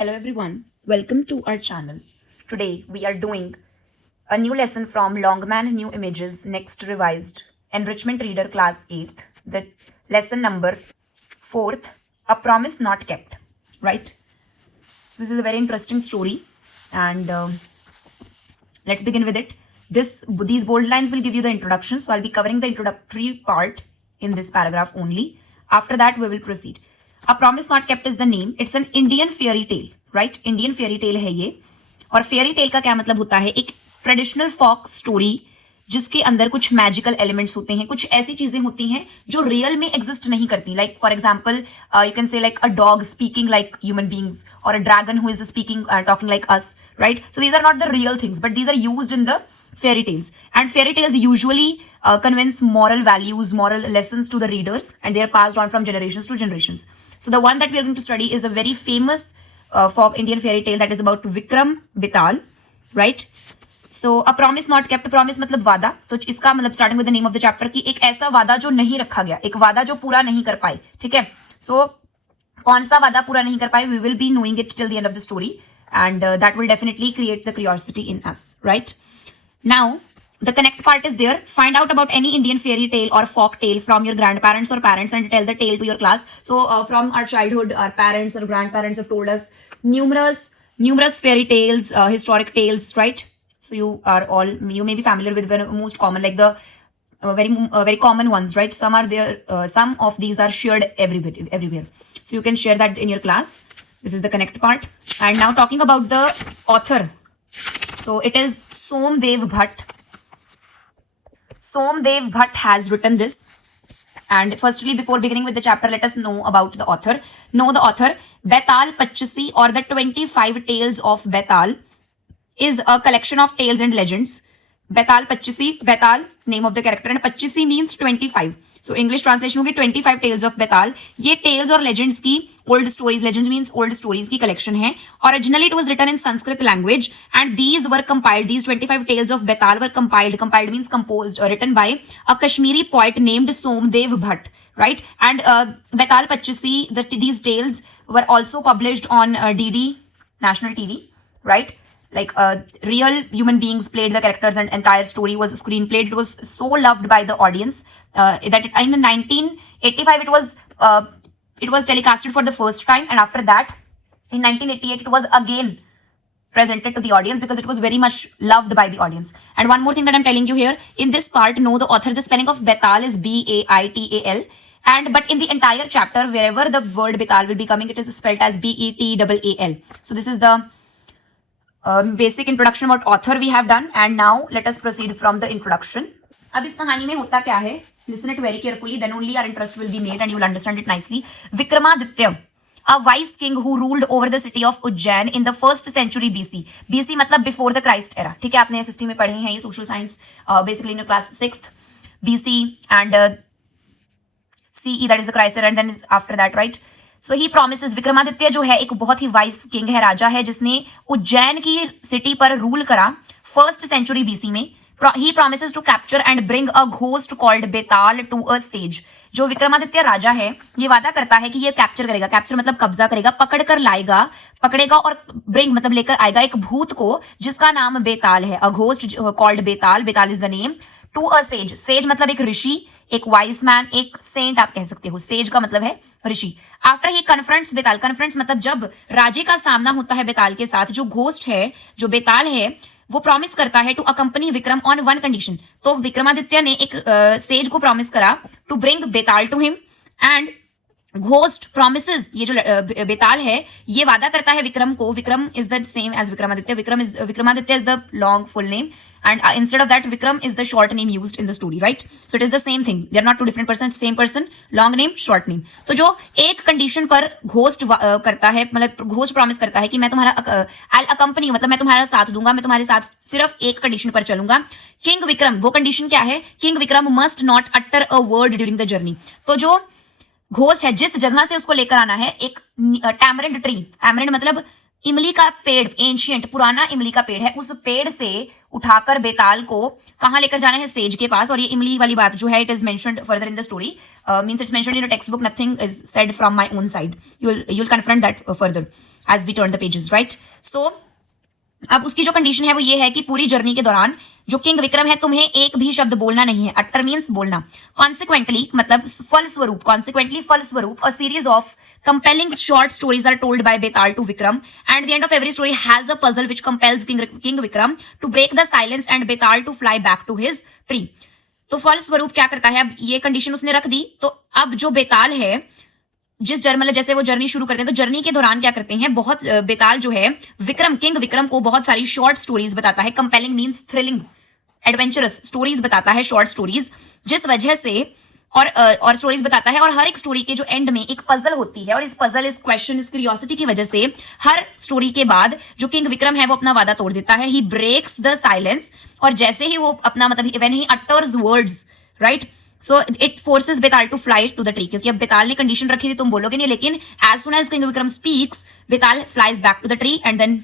Hello everyone, welcome to our channel. Today we are doing a new lesson from Longman New Images Next Revised Enrichment Reader Class 8th, the lesson number 4th, A Promise Not Kept, right? This is a very interesting story and let's begin with it. These bold lines will give you the introduction, so I'll be covering the introductory part in this paragraph only. After that we will proceed. A Promise Not Kept is the name. It's an Indian fairy tale, right? Indian fairy tale है ये. और fairy tale का क्या मतलब होता है? एक traditional Fock story जिसके अंदर कुछ मैजिकल एलिमेंट्स होते हैं, कुछ ऐसी चीजें होती हैं जो रियल में एग्जिस्ट नहीं करती. Like for example you can say like a dog speaking like human beings or a dragon who is speaking talking like us, right? So these are not the real things but these are used in the fairy tales, and fairy tales usually convince moral values, moral lessons to the readers, and they are passed on from generations to generations. So the one that we are going to study is a very famous folk Indian fairy tale that is about Vikram Betal, right? So a promise not kept, promise मतलब वादा. तो इसका मतलब starting with the name of the chapter कि एक ऐसा वादा जो नहीं रखा गया, एक वादा जो पूरा नहीं कर पाए, ठीक है? So कौन सा वादा पूरा नहीं कर पाए? We will be knowing it till the end of the story, and that will definitely create the curiosity in us, right? Now, the connect part is there. Find out about any Indian fairy tale or folk tale from your grandparents or parents and tell the tale to your class. So, from our childhood, our parents or grandparents have told us numerous fairy tales, historic tales, right? So, you may be familiar with the most common, like the very common ones, right? Some are there, some of these are shared everywhere. So, you can share that in your class. This is the connect part. And now talking about the author. So it is Somdev Bhatt. Somdev Bhatt has written this. And firstly, before beginning with the chapter, let us know about the author. Know the author. Betal Pachisi or the 25 Tales of Betal is a collection of tales and legends. Betal Pachisi, Betal, name of the character, and Pachisi means 25. So English translation होगी 25 Tales of Betal. ये tales और legends की old stories, legends means old stories की collection है. Originally it was written in Sanskrit language and these were compiled, these 25 Tales of Betal were compiled means composed or written by a Kashmiri poet named Somdev Bhatt, right? And Betal Pachisi, these tales were also published on DD national TV, right? Like real human beings played the characters and entire story was screenplayed. It was so loved by the audience that in 1985 it was telecasted for the first time, and after that in 1988 it was again presented to the audience because it was very much loved by the audience. And one more thing that I'm telling you here, in this part, know the author. The spelling of Betal is Baital, but in the entire chapter, wherever the word Betal will be coming, it is spelled as Betal. So this is the basic introduction about author we have done, and now let us proceed from the introduction. अब इस कहानी में होता क्या है? Listen it very carefully, then only our interest will be made and you will understand it nicely. Vikramaditya, a wise king who ruled over the city of Ujjain in the 1st century BC. BC मतलब before the Christ era. ठीक है, आपने history में पढ़े हैं ये social science basically in class 6th BC and CE, that is the Christ era, and then is after that, right? So he promises, Vikramaditya जो है एक बहुत ही वाइस किंग है, राजा है जिसने उज्जैन की सिटी पर रूल करा 1st century BC में. He promises to capture and bring a ghost called Betal to a sage. जो विक्रमादित्य राजा है ये वादा करता है कि ये कैप्चर करेगा, कैप्चर मतलब कब्जा करेगा, पकड़ेगा और ब्रिंग मतलब लेकर आएगा एक भूत को जिसका नाम बेताल है. A ghost called Betal is the name. To a sage, sage मतलब एक ऋषि, एक वाइस मैन, एक सेंट आप कह सकते हो. सेज का मतलब है ऋषि. After he confronts Betal, confronts मतलब जब राजे का सामना होता है बेताल के साथ, जो घोस्ट है, जो बेताल है, वो प्रॉमिस करता है to accompany Vikram on one condition. तो विक्रमादित्य ने एक सेज को प्रॉमिस करा to bring Betal to him, and ghost promises, ये जो बेताल है ये वादा करता है विक्रम को. Vikram is the same as Vikramaditya. Vikramaditya is the long full name and instead of that Vikram is the short name used in the story, right? So it is the same thing, they are not two different persons, same person, long name short name. तो जो एक condition पर ghost करता है, मतलब ghost promise करता है कि मैं तुम्हारा I'll accompany, मतलब मैं तुम्हारा साथ दूंगा, मैं तुम्हारे साथ सिर्फ एक कंडीशन पर चलूंगा. किंग विक्रम, वो कंडीशन क्या है? King Vikram must not utter a word during the journey. तो जो घोस्ट है जिस जगह से उसको लेकर आना है, एक टैमरिंड ट्री, टैमरिंड मतलब इमली का पेड़, एंशियंट पुराना इमली का पेड़ है, उस पेड़ से उठाकर बेताल को कहां लेकर जाना है? सेज के पास. और ये इमली वाली बात जो है, it is mentioned further in the story, means it's mentioned in a text book, nothing is said from my own side. you'll confront that further. as we turn the pages, right? So अब उसकी जो condition है वो ये है कि पूरी journey के दौरान जो किंग विक्रम है तुम्हें एक भी शब्द बोलना नहीं है. अटर मीन्स बोलना. कॉन्सिक्वेंटली मतलब फलस्वरूप, कॉन्सिक्वेंटली फलस्वरूप a series of compelling short stories are told by Betal to Vikram, and the end of every story has a puzzle which compels King Vikram to break the silence and Betal to fly back to his tree. तो फलस्वरूप क्या करता है, अब ये condition उसने रख दी, तो अब जो बेताल है जिस मतलब जैसे वो जर्नी शुरू करते हैं तो जर्नी के दौरान क्या करते हैं, बहुत बेताल जो है विक्रम, किंग विक्रम को बहुत सारी शॉर्ट स्टोरीज बताता है. Compelling means thrilling, adventurous stories बताता है, शॉर्ट स्टोरीज, जिस वजह से और स्टोरीज बताता है, और हर एक स्टोरी के जो एंड में एक पजल होती है, और इस पजल, इस क्वेश्चन, इस क्यूरियोसिटी की वजह से हर स्टोरी के बाद जो किंग विक्रम है वो अपना वादा तोड़ देता है. ही ब्रेक्स द साइलेंस, और जैसे ही वो अपना मतलब when he utters words, right, so it forces Betal to fly to the tree. क्योंकि अब बेताल ने कंडीशन रखी थी तुम बोलोगे नहीं, लेकिन as soon as king Vikram speaks Betal flies back to the tree and then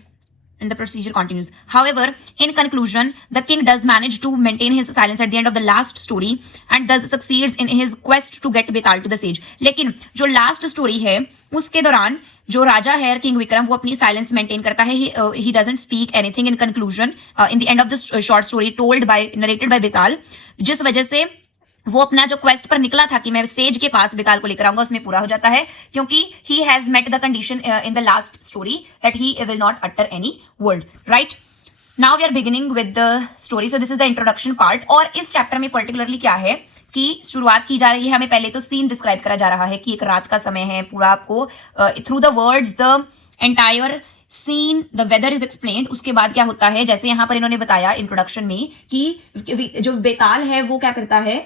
and the procedure continues. However, in conclusion, the king does manage to maintain his silence at the end of the last story and thus succeeds in his quest to get Betal to the sage. लेकिन जो last story है उसके दौरान जो राजा है king Vikram वो अपनी silence maintain करता है. he doesn't speak anything in conclusion in the end of this short story told by narrated by Betal, जिस वजह से वो अपना जो क्वेस्ट पर निकला था कि मैं सेज के पास बेताल को लेकर आऊंगा उसमें पूरा हो जाता है, क्योंकि he has met the condition in the last story that he will not utter any word. Right, now we are beginning with the story. So this is the introduction part. और इस चैप्टर में particularly क्या है कि शुरुआत की जा रही है, हमें पहले तो सीन डिस्क्राइब करा जा रहा है कि एक रात का समय है. पूरा आपको through the words the entire scene, the weather is explained. उसके बाद क्या होता है, जैसे यहां पर इन्होंने बताया इंट्रोडक्शन में कि जो बेताल है वो क्या करता है,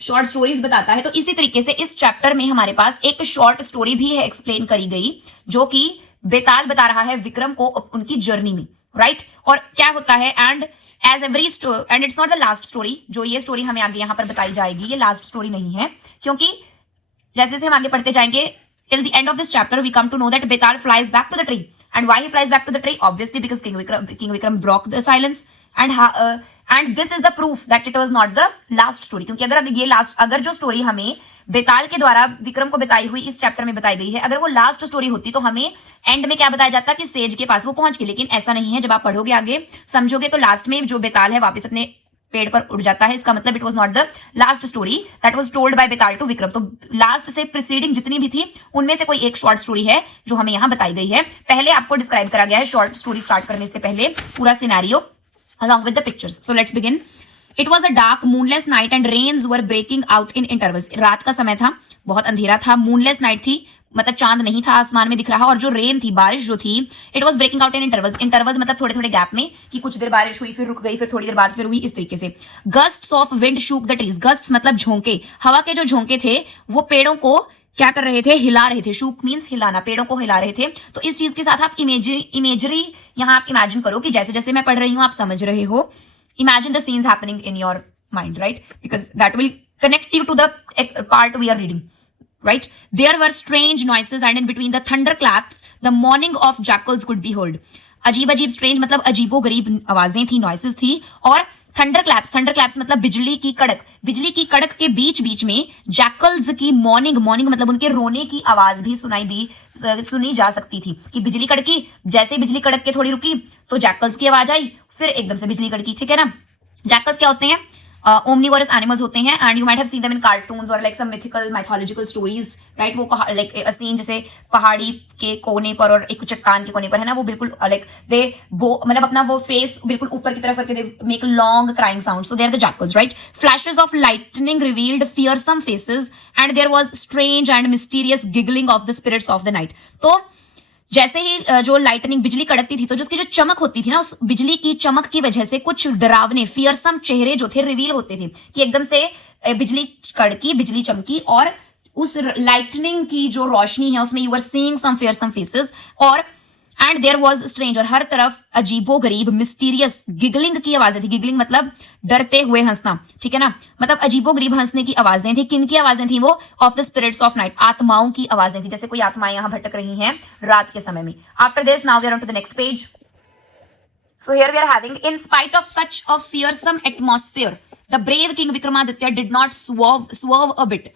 शॉर्ट स्टोरीज बताता है. तो इसी तरीके से इस चैप्टर में हमारे पास एक शॉर्ट स्टोरी भी है एक्सप्लेन करी गई, जो कि बेताल बता रहा है विक्रम को उनकी जर्नी में. राइट, और क्या होता है, and as every and it's not the last story. जो ये स्टोरी हमें आगे यहां पर बताई जाएगी ये लास्ट स्टोरी नहीं है, क्योंकि जैसे जैसे हम आगे पढ़ते जाएंगे till the end of this chapter we come to know that Betal flies back to the tree. And why he flies back to the tree? Obviously because King Vikram broke the silence, and this is the proof that it was not the last story. क्योंकि अगर जो story हमें बेताल के द्वारा विक्रम को बताई हुई इस चैप्टर में बताई गई है, अगर वो लास्ट स्टोरी होती तो हमें एंड में क्या बताया जाता कि सेज के पास वो पहुंच गए. लेकिन ऐसा नहीं है. जब आप पढ़ोगे आगे समझोगे तो लास्ट में जो बेताल है वापस अपने पेड़ पर उड़ जाता है. इसका मतलब it was not the last story that was told by Betal to Vikram. तो लास्ट से प्रिसीडिंग जितनी भी थी उनमें से कोई एक शॉर्ट स्टोरी है जो हमें यहां बताई गई है. पहले आपको डिस्क्राइब करा गया है शॉर्ट स्टोरी स्टार्ट करने से पहले पूरा scenario along with the pictures. So let's begin. It was a dark moonless night and rains were breaking out in intervals. रात का समय था, बहुत अंधेरा था, moonless night थी, मतलब चांद नहीं था आसमान में दिख रहा, और जो रेन थी, बारिश जो थी, it was breaking out in intervals. Intervals मतलब थोड़े थोड़े गैप में, कि कुछ देर बारिश हुई फिर रुक गई, फिर थोड़ी देर बाद फिर हुई, इस तरीके से. Gusts of wind shook the trees. Gusts मतलब झोंके, हवा के जो झोंके थे वो पेड़ों को क्या कर रहे थे, हिला रहे थे. शूक मीन्स हिलाना, पेड़ों को हिला रहे थे. तो इस चीज के साथ आप इमेजरी यहां आप इमेजिन करो कि जैसे जैसे मैं पढ़ रही हूं आप समझ रहे हो. Imagine the scenes happening in your mind, right, because that will connect you to the part we are reading. Right? There were strange noises and in between the thunderclaps, the mourning of jackals could be heard. अजीब अजीब strange मतलब अजीबो गरीब आवाजें थी, noises थी. और थंडरक्लैप्स मतलब बिजली की कड़क के बीच बीच में जैकल्स की मॉर्निंग मतलब उनके रोने की आवाज भी सुनी जा सकती थी. कि बिजली कड़की, जैसे बिजली कड़क के थोड़ी रुकी तो जैकल्स की आवाज आई, फिर एकदम से बिजली कड़की. ठीक है ना. जैकल्स क्या होते हैं, omnivorous एनिमल्स होते हैं, and you might have seen them in cartoons or like some mythical mythological stories. Right, वो लाइक सीन जैसे पहाड़ी के कोने पर और एक चट्टान के कोने पर है ना, वो बिल्कुल लाइक दे वो मतलब अपना वो फेस बिल्कुल ऊपर की तरफ करके they make long crying sound. So they are the jackals. Right, flashes of lightning revealed fearsome faces and there was strange and mysterious giggling of the spirits of the night. तो जैसे ही जो lightning बिजली कड़कती थी तो जो उसकी जो चमक होती थी ना, उस बिजली की चमक की वजह से कुछ डरावने फियरसम चेहरे जो थे रिवील होते थे. कि एकदम से बिजली कड़की, बिजली चमकी, और उस लाइटनिंग की जो रोशनी है उसमें you are seeing some fearsome faces. और एंड देयर वॉज स्ट्रेंज, और हर तरफ अजीबो गरीब मिस्टीरियस गिगलिंग की आवाजें थी. गिगलिंग मतलब डरते हुए हंसना. ठीक है ना, मतलब अजीबो गरीब हंसने की आवाजें थी. किन की आवाजें थी वो? Of the spirits of night, आत्माओं की आवाजें थी. जैसे कोई आत्माएं यहां भटक रही हैं रात के समय में. After this now we are on to the next page. So here we are having, in spite of such a fearsome atmosphere the brave king Vikramaditya did not swerve a bit.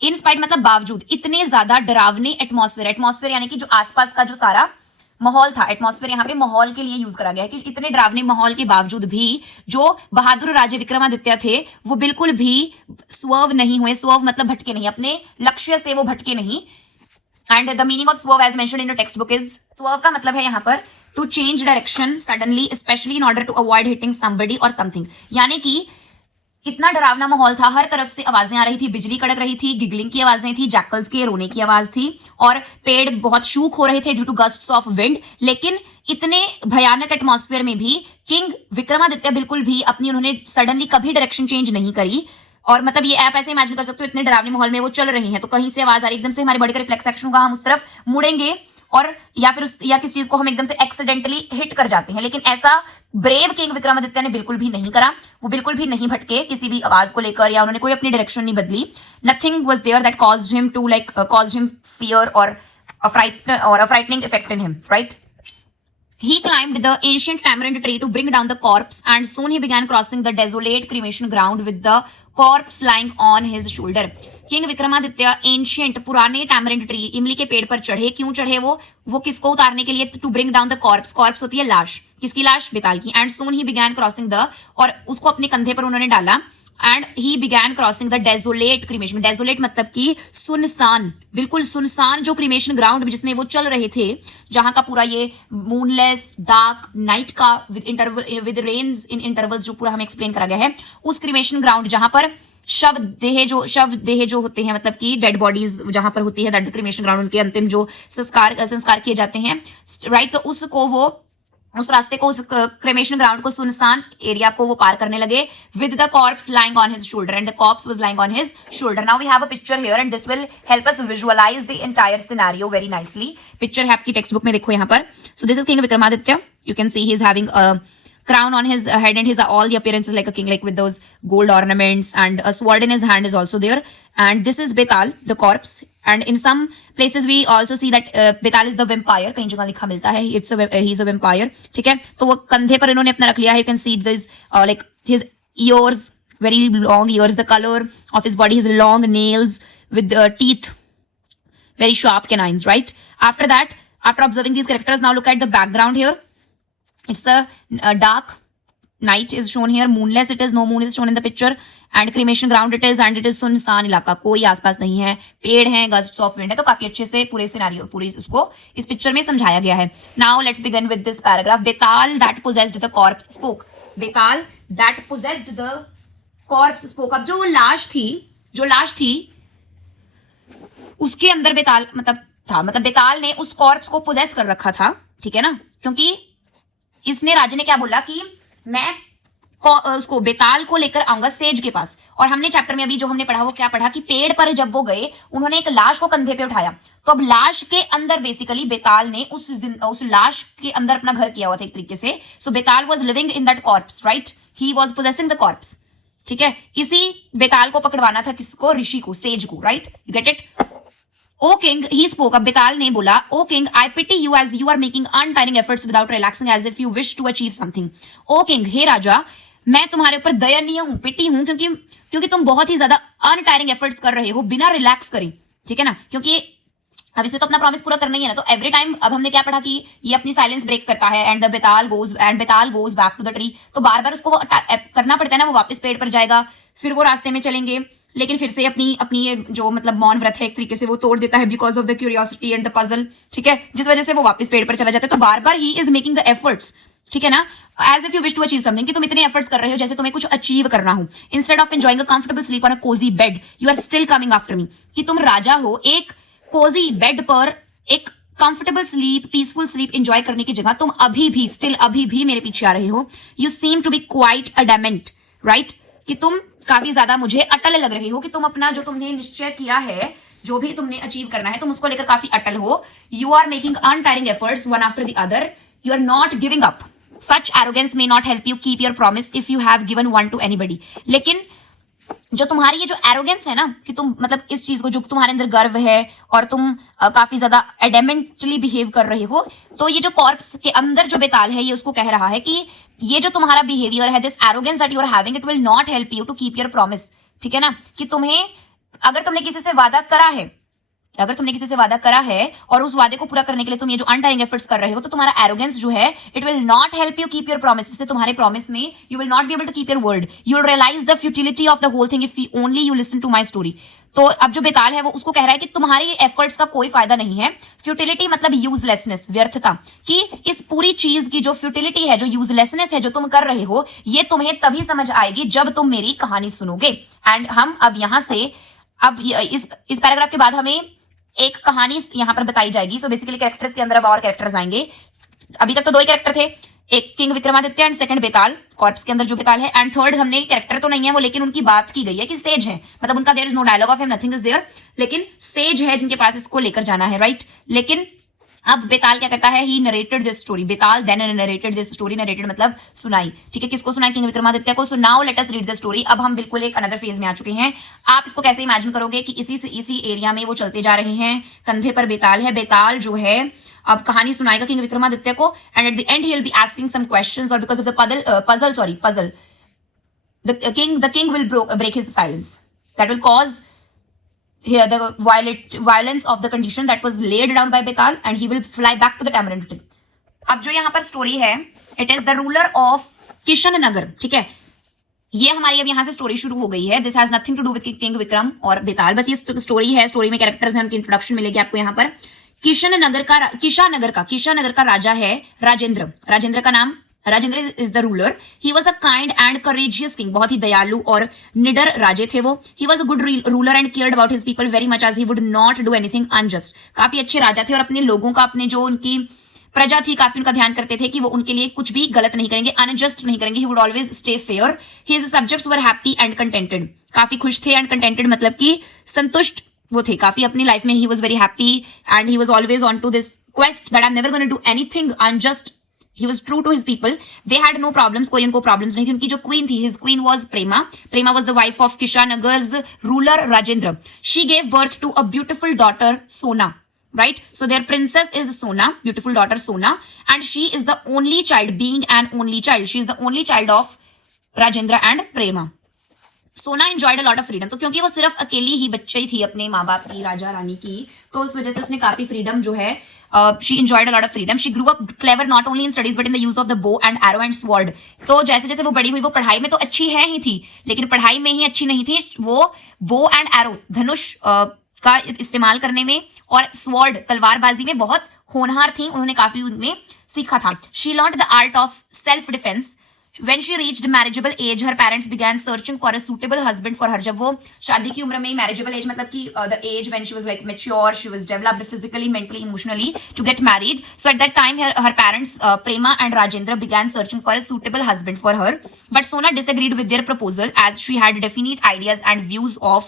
In spite मतलब बावजूद, इतने ज्यादा डरावने atmosphere, atmosphere यानी कि जो आसपास का जो सारा माहौल था, एटमॉस्फेयर यहाँ पे माहौल के लिए यूज करा गया है कि इतने डरावने माहौल के बावजूद भी जो बहादुर राजे विक्रमादित्य थे वो बिल्कुल भी स्वर्व नहीं हुए। स्वर्व मतलब भटके नहीं, अपने लक्ष्य से वो भटके नहीं। And the meaning of swerve as mentioned in your text book is, swerve का मतलब है यहाँ पर to change direction suddenly, specially in order to avoid hitting somebody or something. यानी कि इतना डरावना माहौल था, हर तरफ से आवाजें आ रही थी, बिजली कड़क रही थी, गिगलिंग की आवाजें थी, जैकल्स के रोने की आवाज थी और पेड़ बहुत शूक हो रहे थे ड्यू टू गस्ट्स ऑफ विंड। लेकिन इतने भयानक एटमॉस्फेयर में भी किंग विक्रमादित्य बिल्कुल भी अपनी, उन्होंने सडनली कभी डायरेक्शन चेंज नहीं करी। और मतलब ये आप ऐसे इमेजिन कर सकते हो, इतने डरावने माहौल में वो चल रही हैं तो कहीं से आवाज आ रही, एकदम से हमारे बॉडी का रिफ्लेक्स एक्शन होगा, हम उस तरफ मुड़ेंगे और या फिर या किस चीज को हम एकदम से एक्सीडेंटली हिट कर जाते हैं। लेकिन ऐसा ब्रेव किंग विक्रमादित्य ने बिल्कुल भी नहीं करा, वो बिल्कुल भी नहीं भटके किसी भी आवाज को लेकर, या उन्होंने कोई अपनी डायरेक्शन नहीं बदली। Nothing was there that caused him to like caused him fear or a frightening effect in him, right? He climbed the ancient tamarind tree to bring down the corpse, and soon he began crossing the desolate cremation ground with the corpse lying on his shoulder. King Vikramaditya ancient पुराने tamarind tree, इमली के पेड़ पर चढ़े। क्यों चढ़े वो किसको उतारने के लिए? To bring down the corpse, corpse होती है लाश, किसकी लाश? बेताल की। And soon he began crossing the, और उसको अपने कंधे पर उन्होंने डाला। And he began crossing the desolate cremation, desolate मतलब कि सुनसान, बिल्कुल सुनसान जो क्रीमेशन ग्राउंड जिसमें वो चल रहे थे, जहां का पूरा ये मूनलेस डार्क नाइट का with interval with rains in intervals जो पूरा हमें एक्सप्लेन करा गया है, उस क्रीमेशन ग्राउंड जहां पर शव देह जो होते हैं, मतलब कि डेड बॉडीज जहां पर होती है, दैट क्रीमेशन ग्राउंड, उनके अंतिम जो संस्कार किए जाते हैं, राइट। तो उसको वो उस रास्ते को, उस क्रेमेशन ग्राउंड को, सुनसान एरिया को वो पार करने लगे with the corpse lying on his shoulder, and the corpse was lying on his shoulder. Now we have a picture here and this will help us visualise the entire scenario very nicely. Picture है आपकी text book में, देखो यहाँ पर। So this is king Vikramaditya, you can see he is having a crown on his head and his all the appearances like a king, like with those gold ornaments, and a sword in his hand is also there. And this is Betal, the corpse. And in some places we also see that Betal is the vampire, कहीं जगह लिखा मिलता है he's a vampire, ठीक है। तो वो कंधे पर इन्होंने अपना रख लिया है। You can see this like his ears, very long ears, the color of his body, his long nails with teeth, very sharp canines, right? After that, after observing these characters, now look at the background here. It's a dark night is shown here, moonless it is, no moon is shown in the picture, and cremation ground it is, and it is सुनसान इलाका, कोई आसपास नहीं है, पेड़ हैं, gusts of wind है। तो काफी अच्छे से पूरे सिनेरियो, पूरी उसको इस पिक्चर में समझाया गया है। Now let's begin with this paragraph. Beetal that possessed the corpse spoke. Beetal that possessed the corpse spoke. अब जो लाश थी उसके अंदर बेताल मतलब बेताल ने उस कॉर्प्स को पोजेस कर रखा था, ठीक है ना। क्योंकि इसने, राजे ने क्या बोला कि मैं उसको बेताल को लेकर आऊंगा सेज के पास। और हमने चैप्टर में अभी जो हमने पढ़ा वो क्या पढ़ा कि पेड़ पर जब वो गए, उन्होंने एक लाश को कंधे पे उठाया। तो अब लाश के अंदर बेसिकली बेताल ने उस लाश के अंदर अपना घर किया हुआ था एक तरीके से। So Betal was living in that corpse, right, he was possessing the corpse, ठीक है। इसी बेताल को पकड़वाना था, किसको? ऋषि को, सेज को, right, you get it. O king, he spoke. अब बेताल ने बोला, O king, I pity you as you are making untiring efforts without relaxing, as if you wish to achieve something. O king, हे राजा, मैं तुम्हारे ऊपर दयनीय हूं, पिटी हूं, क्योंकि तुम बहुत ही ज्यादा अनटायरिंग एफर्ट्स कर रहे हो बिना रिलैक्स करे, ठीक है ना। क्योंकि अब इसे तो अपना प्रॉमिस पूरा करना ही है ना। तो एवरी टाइम, अब हमने क्या पढ़ा कि ये अपनी साइलेंस ब्रेक करता है, and Betal goes back to the tree. तो बार बार उसको करना पड़ता है ना, वो वापस पेड़ पर जाएगा, फिर वो रास्ते में चलेंगे, लेकिन फिर से अपनी ये जो मतलब मौन व्रत है एक तरीके से वो तोड़ देता है because of the curiosity and the puzzle, ठीक है, जिस वजह से वो वापस पेड़ पर चला जाता है। तो बार बार he is making the efforts, ठीक है ना, as if you wish to achieve something, कि तुम इतने एफर्ट्स कर रहे हो जैसे तुम्हें कुछ अचीव करना हो। Instead of enjoying a comfortable sleep on a cosy bed, you are still coming after me, कि तुम राजा हो, एक कोजी बेड पर एक comfortable sleep, peaceful sleep enjoy करने की जगह तुम अभी भी मेरे पीछे आ रहे हो। You seem to be quite adamant, right, कि तुम काफी ज्यादा मुझे अटल लग रही हो, कि तुम अपना जो तुमने निश्चय किया है, जो भी तुमने अचीव करना है, तुम उसको लेकर काफी अटल हो। You are making untiring efforts one after the other, you are not giving up. Such arrogance may not help you keep your promise if you have given one to anybody. लेकिन जो तुम्हारी ये जो एरोगेंस है ना, कि तुम मतलब इस चीज को, जो तुम्हारे अंदर गर्व है और तुम काफी ज्यादा एडेमेंटली बिहेव कर रहे हो, तो ये जो कॉर्प्स के अंदर जो बेताल है, ये उसको कह रहा है कि ये जो तुम्हारा बिहेवियर है, this arrogance that you are having, it will not help you to keep your promise, ठीक है ना, कि तुम्हें अगर तुमने किसी से वादा करा है, अगर तुमने किसी से वादा करा है और उस वादे को पूरा करने के लिए तुम ये जो अनटाइंग एफर्ट्स कर रहे हो, तो तुम्हारा एरोगेंस जो है it will not help you keep your promise. इससे तुम्हारे प्रॉमिस में you will not be able to keep your word, you will realise the futility of the whole thing if only you listen to my story. तो अब जो बेताल है वो उसको कह रहा है कि तुम्हारे एफर्ट्स का कोई फायदा नहीं है। फ्यूटिलिटी मतलब यूजलेसनेस, व्यर्थता, कि इस पूरी चीज की जो फ्यूटिलिटी है, जो यूजलेसनेस है जो तुम कर रहे हो, ये तुम्हें तभी समझ आएगी जब तुम मेरी कहानी सुनोगे। एंड हम अब यहां से अब इस पैराग्राफ के बाद हमें एक कहानी यहां पर बताई जाएगी। सो बेसिकली कैरेक्टर्स के अंदर अब और कैरेक्टर्स आएंगे। अभी तक तो दो ही कैरेक्टर थे, एक king Vikramaditya and second Betal, corpse के अंदर जो बेताल है, एंड थर्ड हमने कैरेक्टर तो नहीं है वो, लेकिन उनकी बात की गई है कि सेज है, मतलब उनका there is no dialogue of him, nothing is there, लेकिन सेज है जिनके पास इसको लेकर जाना है, राइट। लेकिन अब बेताल क्या करता है, he narrated this story, Betaal then narrated this story, narrated मतलब सुनाई, ठीक है, किसको सुनाई, किंग विक्रमादित्य को। So now let us read the story. अब हम बिल्कुल एक अनदर फेज में आ चुके हैं। आप इसको कैसे इमेजिन करोगे कि इसी एरिया में वो चलते जा रहे हैं, कंधे पर बेताल है, बेताल जो है अब कहानी सुनाएगा किंग विक्रमादित्य को, and at the end he will be asking some questions, और because of the puzzle the king will break his silence, that will cause here the violence of the condition that was laid down by Betal, and he will fly back to the tamarind tree. अब जो यहाँ पर story है, it is the ruler of Kishan Nagar, ठीक है, ये हमारी अब यहाँ से स्टोरी शुरू हो गई है। This has nothing to do with king Vikram और बेताल, बस ये स्टोरी है, स्टोरी में कैरेक्टर्स हैं, उनकी इंट्रोडक्शन मिलेगी आपको यहाँ पर। किशानगर का राजा है राजेंद्र, राजेंद्र का नाम, Rajendra is the ruler. He was a kind and courageous king, बहुत ही दयालु और निडर राजे थे वो। He was a good ruler and cared about his people very much, as he would not do anything unjust. काफी अच्छे राजा थे और अपने लोगों का, अपने जो उनकी प्रजा थी, काफी उनका ध्यान करते थे कि वो उनके लिए कुछ भी गलत नहीं करेंगे, अनजस्ट नहीं करेंगे। He would always stay fair. His subjects were happy and contented, काफी खुश थे, एंड कंटेंटेड मतलब कि संतुष्ट वो थे काफी अपनी लाइफ में। He was very happy and he was always on to this quest that I am never gonna do anything unjust. He was true to his people. They had no problems, कोई उनको problems नहीं थी। उनकी जो queen थी, his queen was Prema. Prema was the wife of Kishanagar's ruler Rajendra. She gave birth to a beautiful daughter Sona, right? So their princess is Sona, beautiful daughter Sona, and she is the only child, being an only child. She is the only child of Rajendra and Prema. सोना enjoyed a lot of freedom, तो क्योंकि वो सिर्फ अकेली ही बच्ची थी अपने माँ बाप की, राजा रानी की, तो उस वजह से उसने काफी फ्रीडम जो है, she enjoyed a lot of freedom. She grew up clever not only in studies but in the use of the bow and arrow and sword. तो जैसे जैसे वो बड़ी हुई, वो पढ़ाई में तो अच्छी है ही थी, लेकिन पढ़ाई में ही अच्छी नहीं थी, वो बो एंड एरो, धनुष का इस्तेमाल करने में और स्वॉर्ड तलवारबाजी में बहुत होनहार थी, उन्होंने काफी उनमें सीखा था। She learned the art of self defence. When she reached marriageable age, her parents began searching for a suitable husband for her. जब वो शादी की उम्र में, marriageable age मतलब कि the age when she was like mature, she was developed physically, mentally, emotionally to get married. So at that time, her parents, Prema and Rajendra, began searching for a suitable husband for her. But Sona disagreed with their proposal as she had definite ideas and views of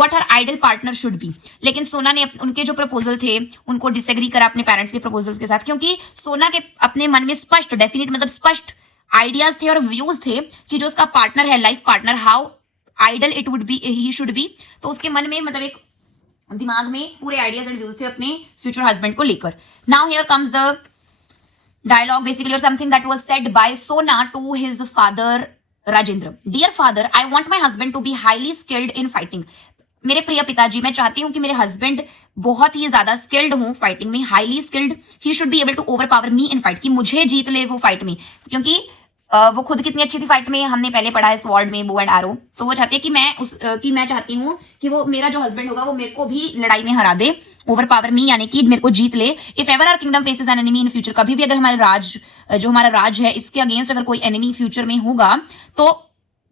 what her ideal partner should be. लेकिन सोना ने उनके जो proposal थे उनको disagree करा अपने parents के प्रपोजल्स के साथ, क्योंकि सोना के अपने मन में स्पष्ट, डेफिनेट मतलब स्पष्ट आइडियाज थे और व्यूज थे कि जो उसका पार्टनर है, life partner, how ideal it would be, he should be. तो उसके मन में मतलब एक दिमाग में पूरे आइडियाज एंड व्यूज थे अपने फ्यूचर हस्बैंड को लेकर। Now here comes the dialogue basically, और something that was said by Sona to his father Rajendra. Dear father, I want my husband to be highly skilled in fighting. मेरे प्रिय पिताजी, मैं चाहती हूं कि मेरे हस्बैंड बहुत ही ज्यादा स्किल्ड हो फाइटिंग में, highly skilled. He should be able to overpower me in fight, कि मुझे जीत ले वो फाइट में, क्योंकि वो खुद कितनी अच्छी थी फाइट में, हमने पहले पढ़ा है स्वॉर्ड में, बो एंड एरो। तो वो चाहती है कि मैं चाहती हूँ कि वो मेरा जो हस्बैंड होगा वो मेरे को भी लड़ाई में हरा दे, ओवरपावर मी, यानी कि मेरे को जीत ले। If ever our kingdom faces an enemy in future, कभी भी अगर हमारा राज है इसके अगेंस्ट अगर कोई एनिमी फ्यूचर में होगा, तो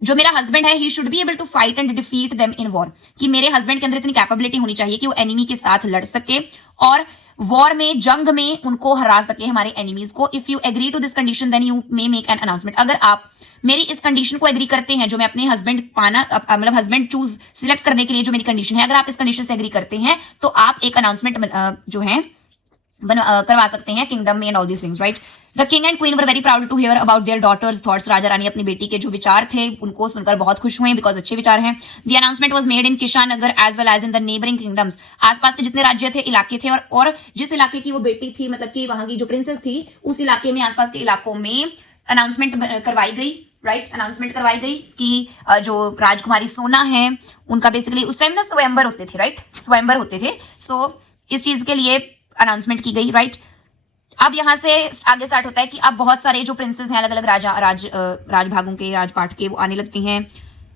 जो मेरा हस्बैंड है, he should be able to fight and defeat them in war, कि मेरे हस्बैंड के अंदर इतनी कैपेबिलिटी होनी चाहिए कि वो एनिमी के साथ लड़ सके और वॉर में, जंग में उनको हरा सके, हमारे एनिमीज को। If you agree to this condition then you may make an announcement. अगर आप मेरी इस कंडीशन को एग्री करते हैं, जो मैं अपने हस्बैंड मतलब हस्बैंड चूज सिलेक्ट करने के लिए जो मेरी कंडीशन है, अगर आप इस कंडीशन से एग्री करते हैं तो आप एक अनाउंसमेंट जो है करवा सकते हैं किंगडम में and all these things, right. The king and queen were very proud to hear about their daughter's thoughts. राजा रानी अपनी बेटी के जो विचार थे उनको सुनकर बहुत खुश हुए, बिकॉज अच्छे विचार हैं। The announcement was made in Kishanagar as well as in the neighbouring kingdoms. आसपास के जितने राज्य थे, इलाके थे, और जिस इलाके की वो बेटी थी, मतलब कि वहां की जो प्रिंसेस थी, उस इलाके में, आसपास के इलाकों में अनाउंसमेंट करवाई गई, राइट अनाउंसमेंट करवाई गई कि जो राजकुमारी सोना है उनका बेसिकली उस टाइम ना स्वयंवर होते थे, राइट स्वयंवर होते थे। सो इस चीज के लिए अनाउंसमेंट की गई, राइट। अब यहाँ से आगे स्टार्ट होता है कि अब बहुत सारे जो प्रिंसेस हैं अलग अलग राजभागों के राजपाट के वो आने लगते हैं।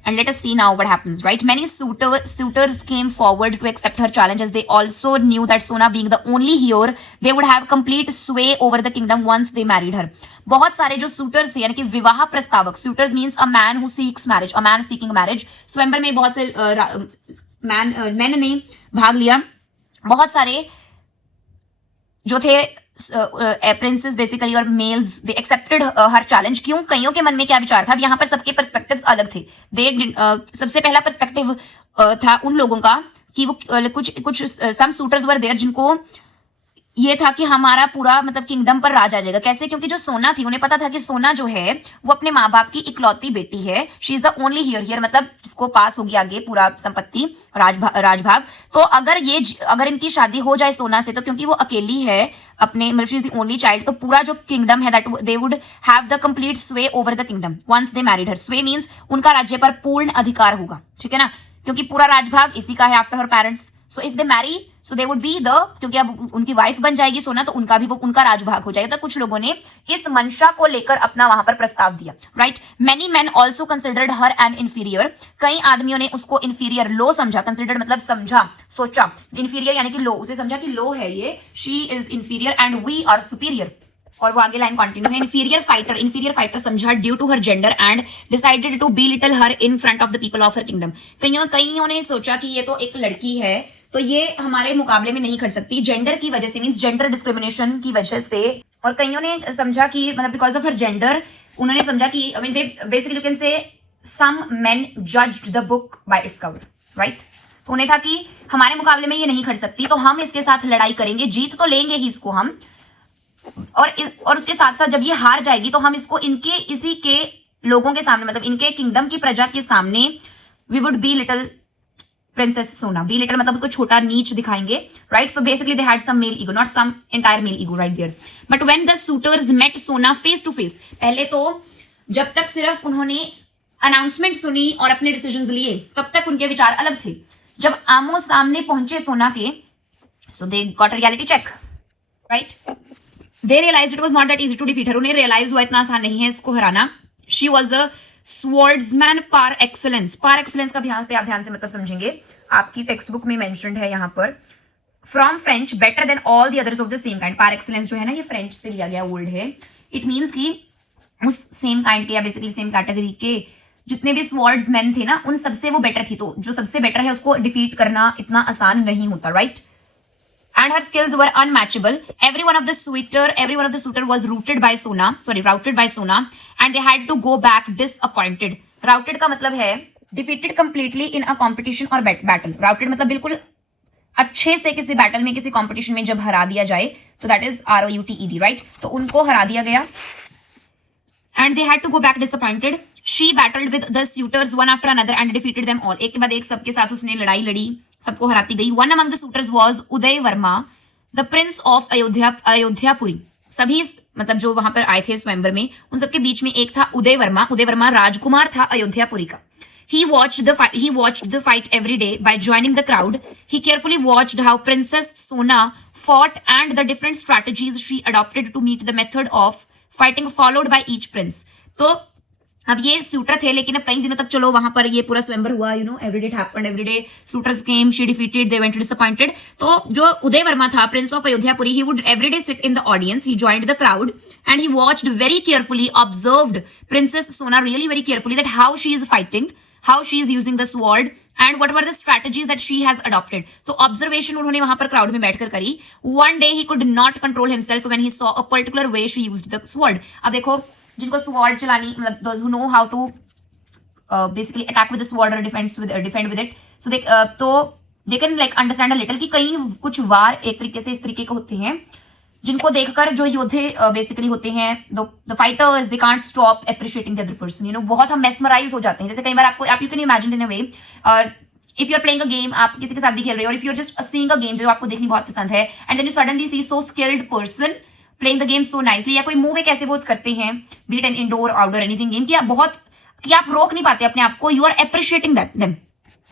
And let us see now what happens, right? Many suitors came forward to accept her challenge as they also knew that Sona being the only heir, they would have complete sway over the kingdom once they married her. बहुत सारे जो suitors थे यानी कि विवाह प्रस्तावक, suitors means a man who seeks marriage, a man seeking marriage. स्वयंवर में बहुत से मैन ने भाग लिया, बहुत सारे जो थे प्रिंसेस बेसिकली और males they accepted her challenge. क्यों? कईयों के मन में क्या विचार था? अब यहाँ पर सबके पर्सपेक्टिव्स अलग थे। सबसे पहला पर्सपेक्टिव था उन लोगों का कि वो कुछ सम सूटर्स वर देयर जिनको ये था कि हमारा पूरा मतलब किंगडम पर राज आ जाएगा। कैसे? क्योंकि जो सोना थी उन्हें पता था कि सोना जो है वो अपने माँ बाप की इकलौती बेटी है। She is the only here मतलब जिसको पास होगी आगे पूरा संपत्ति राजभाग। तो अगर इनकी शादी हो जाए सोना से तो क्योंकि वो अकेली है अपने मतलब she is the only child, तो पूरा जो किंगडम है that they would have the complete sway over the kingdom once they married her. Sway means उनका राज्य पर पूर्ण अधिकार होगा, ठीक है ना, क्योंकि पूरा राजभाग इसी का है after her parents. So if they marry so they would be the, क्योंकि अब उनकी वाइफ बन जाएगी सोना तो उनका भी वो उनका राजभाग हो जाएगा। तो कुछ लोगों ने इस मंशा को लेकर अपना वहां पर प्रस्ताव दिया, right. Many man also considered हर एन इंफीरियर, कई आदमियों ने उसको इंफीरियर लो समझा। कंसिडर्ड मतलब समझा, सोचा। इंफीरियर यानी कि लो, उसे समझा कि लो है ये, she is inferior and we are superior. और वो आगे लाइन कंटिन्यू है, इंफीरियर फाइटर समझा due to her gender and decided to belittle her in front of the people of her kingdom. कईयों ने सोचा कि ये तो एक लड़की है तो ये हमारे मुकाबले में नहीं कर सकती जेंडर की वजह से, मींस जेंडर डिस्क्रिमिनेशन की वजह से। और कईयों ने समझा कि मतलब बिकॉज ऑफ हर जेंडर उन्होंने समझा कि I mean they basically you can say some men judged the book by its cover, right. तो उन्हें था कि हमारे मुकाबले में ये नहीं कर सकती तो हम इसके साथ लड़ाई करेंगे, जीत तो लेंगे ही इसको हम, और उसके साथ साथ जब ये हार जाएगी तो हम इसको इसी के लोगों के सामने मतलब इनके किंगडम की प्रजा के सामने we would belittle princess Sona. Belittle मतलब उसको छोटा नीच दिखाएंगे, right. So basically they had some male ego, not some entire male ego right there. But when the suitors met Sona face to face, पहले तो जब तक सिर्फ उन्होंने अनाउंसमेंट सुनी और अपने डिसीजंस लिए तब तक उनके विचार अलग थे। जब आमो सामने पहुंचे सोना के, so they got reality check, right. They realise it was not that easy to defeat her, उन्हें रियलाइज हुआ इतना आसान नहीं है इसको हराना। She was a swordsman par excellence. Par excellence का आप ध्यान से मतलब समझेंगे, आपकी टेक्स्ट बुक में मेंशन्ड है यहाँ पर। From French better than all the others of the same kind. Par excellence जो है ना ये फ्रेंच से लिया गया वर्ड है। इट मीन्स कि उस सेम काइंड के या बेसिकली सेम कैटेगरी के जितने भी स्वर्ड्समैन थे ना उन सबसे वो बेटर थी। तो जो सबसे बेटर है उसको डिफीट करना इतना आसान नहीं होता, right. And her skills were unmatchable. Every one of the suitor was routed by Sona, and they had to go back disappointed. Routed का मतलब है defeated completely in a competition or battle. Routed मतलब बिल्कुल अच्छे से किसी battle में किसी कंपटीशन में जब हरा दिया जाए तो that is ROUTED, right? तो उनको हरा दिया गया and they had to go back disappointed. She battled with the suitors one after another and defeated them all. एक के बाद एक सबके साथ उसने लड़ाई लड़ी, सबको हराती गई। One among the suitors was Uday Verma, the prince of Ayodhyapuri. सभी मतलब जो वहां पर आए थे स्वयंवर में उन सबके बीच में एक था उदय वर्मा राजकुमार था अयोध्यापुरी का। He watched the fight every day by joining the crowd. He carefully watched how Princess Sona fought and the different strategies she adopted to meet the method of fighting followed by each prince. तो अब ये sweater थे लेकिन अब कई दिनों तक चलो वहां पर ये पूरा स्वयंवर हुआ, you know everyday it happened, everyday suitors came, she defeated, they went disappointed. तो जो उदय वर्मा था prince of Ayodhyapuri, he would everyday sit in the audience, he joined the crowd and he watched very carefully, observed princess Sona really very carefully that how she is fighting, how she is using the sword and what were the strategies that she has adopted. So observation उन्होंने वहां पर crowd में बैठकर करी। One day he could not control himself when he saw a particular way she used the sword. अब देखो जिनको sword चलानी मतलब those who know how to basically attack with the sword or defend with it, so they can like understand a little कि कई कुछ वार एक तरीके से इस तरीके के होते हैं जिनको देखकर जो योद्धे बेसिकली होते हैं the fighters they can't stop appreciating the other person, you know बहुत हम मेस्मराइज हो जाते हैं। जैसे कई बार आप you can imagine in a way if you are playing a game, आप किसी के साथ भी खेल रहे हो और if you are just seeing a game जो आपको देखनी बहुत पसंद है and then you suddenly see so skilled person playing the game so nicely, या कोई मूव कैसे वो करते हैं, beat an indoor outdoor anything game, कि आप रोक नहीं पाते अपने आप को, you are appreciating that them.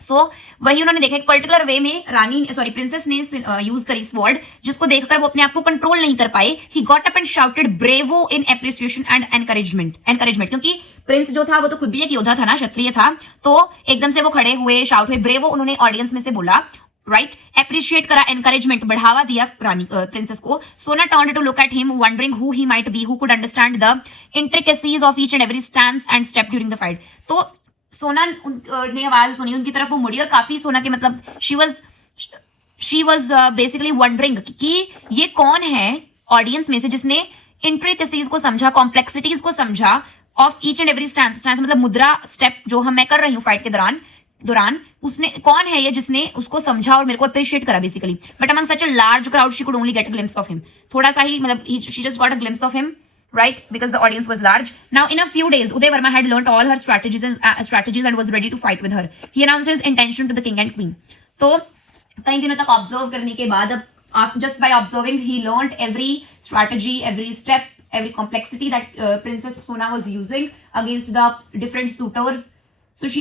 So वही उन्होंने देखा, एक पर्टिकुलर वे में प्रिंसेस ने यूज करी स्वॉर्ड, जिसको देखकर वो अपने आप को कंट्रोल नहीं कर पाए। He got up and shouted bravo in appreciation and encouragement, क्योंकि प्रिंस जो था वो तो खुद भी एक योद्धा था ना, क्षत्रिय था, तो एकदम से वो खड़े हुए, शाउट हुए, ब्रेवो उन्होंने ऑडियंस में से बोला, राइट, एप्रिशिएट करा, एनकरेजमेंट, बढ़ावा दिया रानी प्रिंसेस को। Sona turned to look at him, wondering who he might be, who could understand the intricacies of each and every stance and step during the fight. तो सोना ने आवाज सुनी, उनकी तरफ वो मुड़ी और काफी सोना के मतलब शी वॉज बेसिकली वंडरिंग कि ये कौन है ऑडियंस में से जिसने इंट्रिकेसीज को समझा, कॉम्प्लेक्सिटीज को समझा, of each and every stance मतलब मुद्रा, स्टेप जो मैं कर रही हूँ फाइट के दौरान उसने, कौन है ये जिसने उसको समझा और मेरे को अप्रिशिएट करा basically. But among such a large crowd she could only get a glimpse of him, थोड़ा सा ही मतलब she just got a glimpse of him, right, because the audience was large. Now in a few days Uday Verma had learnt all her strategies and was ready to fight with her. He announced his intention to the king and queen. तो कई दिनों तक observe करने के बाद, अब just by observing he learnt every strategy, every step, every complexity that Princess Sona was using against the different suitors. So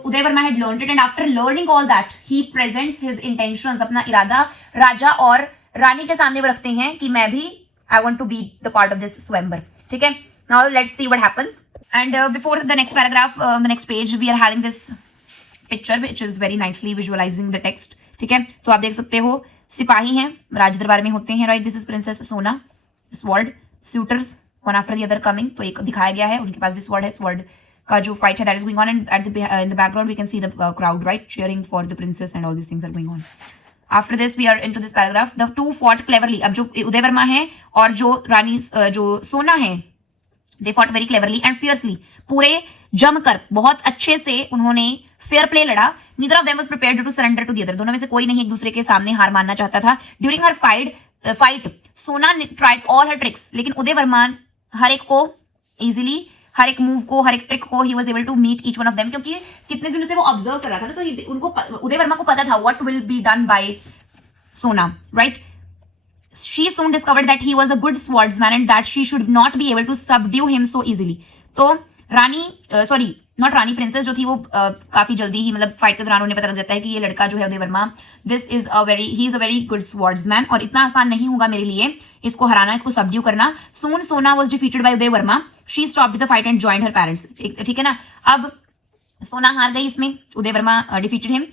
Uday Verma had learnt it, and after learning all that he presents his intentions, अपना इरादा राजा और रानी के सामने वो रखते हैं कि मैं भी I want to be the part of this swamber. ठीक है, now let's see what happens. And before the next paragraph, on the next page, we are having this picture which is very nicely visualizing the text. ठीक है, तो आप देख सकते हो सिपाही हैं, राज दरबार में होते हैं, right? This is Princess Sona, sword, suitors, one after the other coming. तो एक दिखाया गया है, उनके पास भी sword है, sword का जो fight है that is going on, and in the background we can see the crowd, right, cheering for the princess and all these things are going on. After this we are into this paragraph. The two fought cleverly. अब जो उदय वर्मा है और जो रानी जो सोना है, they fought very cleverly and fiercely. पूरे जमकर बहुत अच्छे से उन्होंने फेयर प्ले लड़ा. Neither of them was prepared to surrender to the other. दोनों में से कोई नहीं एक दूसरे के सामने हार मानना चाहता था. During her fight, सोना tried all her tricks. लेकिन उदय वर्मा हर एक को easily, हर एक मूव को, हर एक ट्रिक को he was able to meet each one of them, क्योंकि कितने दिनों से वो ऑब्जर्व कर रहा था ना, सो उनको उदय वर्मा को पता था what will be done by Sona, right. She soon discovered that he was a good swordsman and that she should not be able to subdue him so easily. तो प्रिंसेस जो थी वो काफी जल्दी ही मतलब फाइट के दौरान उन्हें पता लग जाता है कि ये लड़का जो है Uday Varma, he is a very good swordsman और इतना आसान नहीं होगा मेरे लिए इसको हराना, इसको सबड्यू करना. Soon Sona was defeated by Uday Varma. She stopped the fight and joined her parents. ठीक है ना, अब सोना हार गई इसमें, उदय वर्मा डिफीटेड हिम,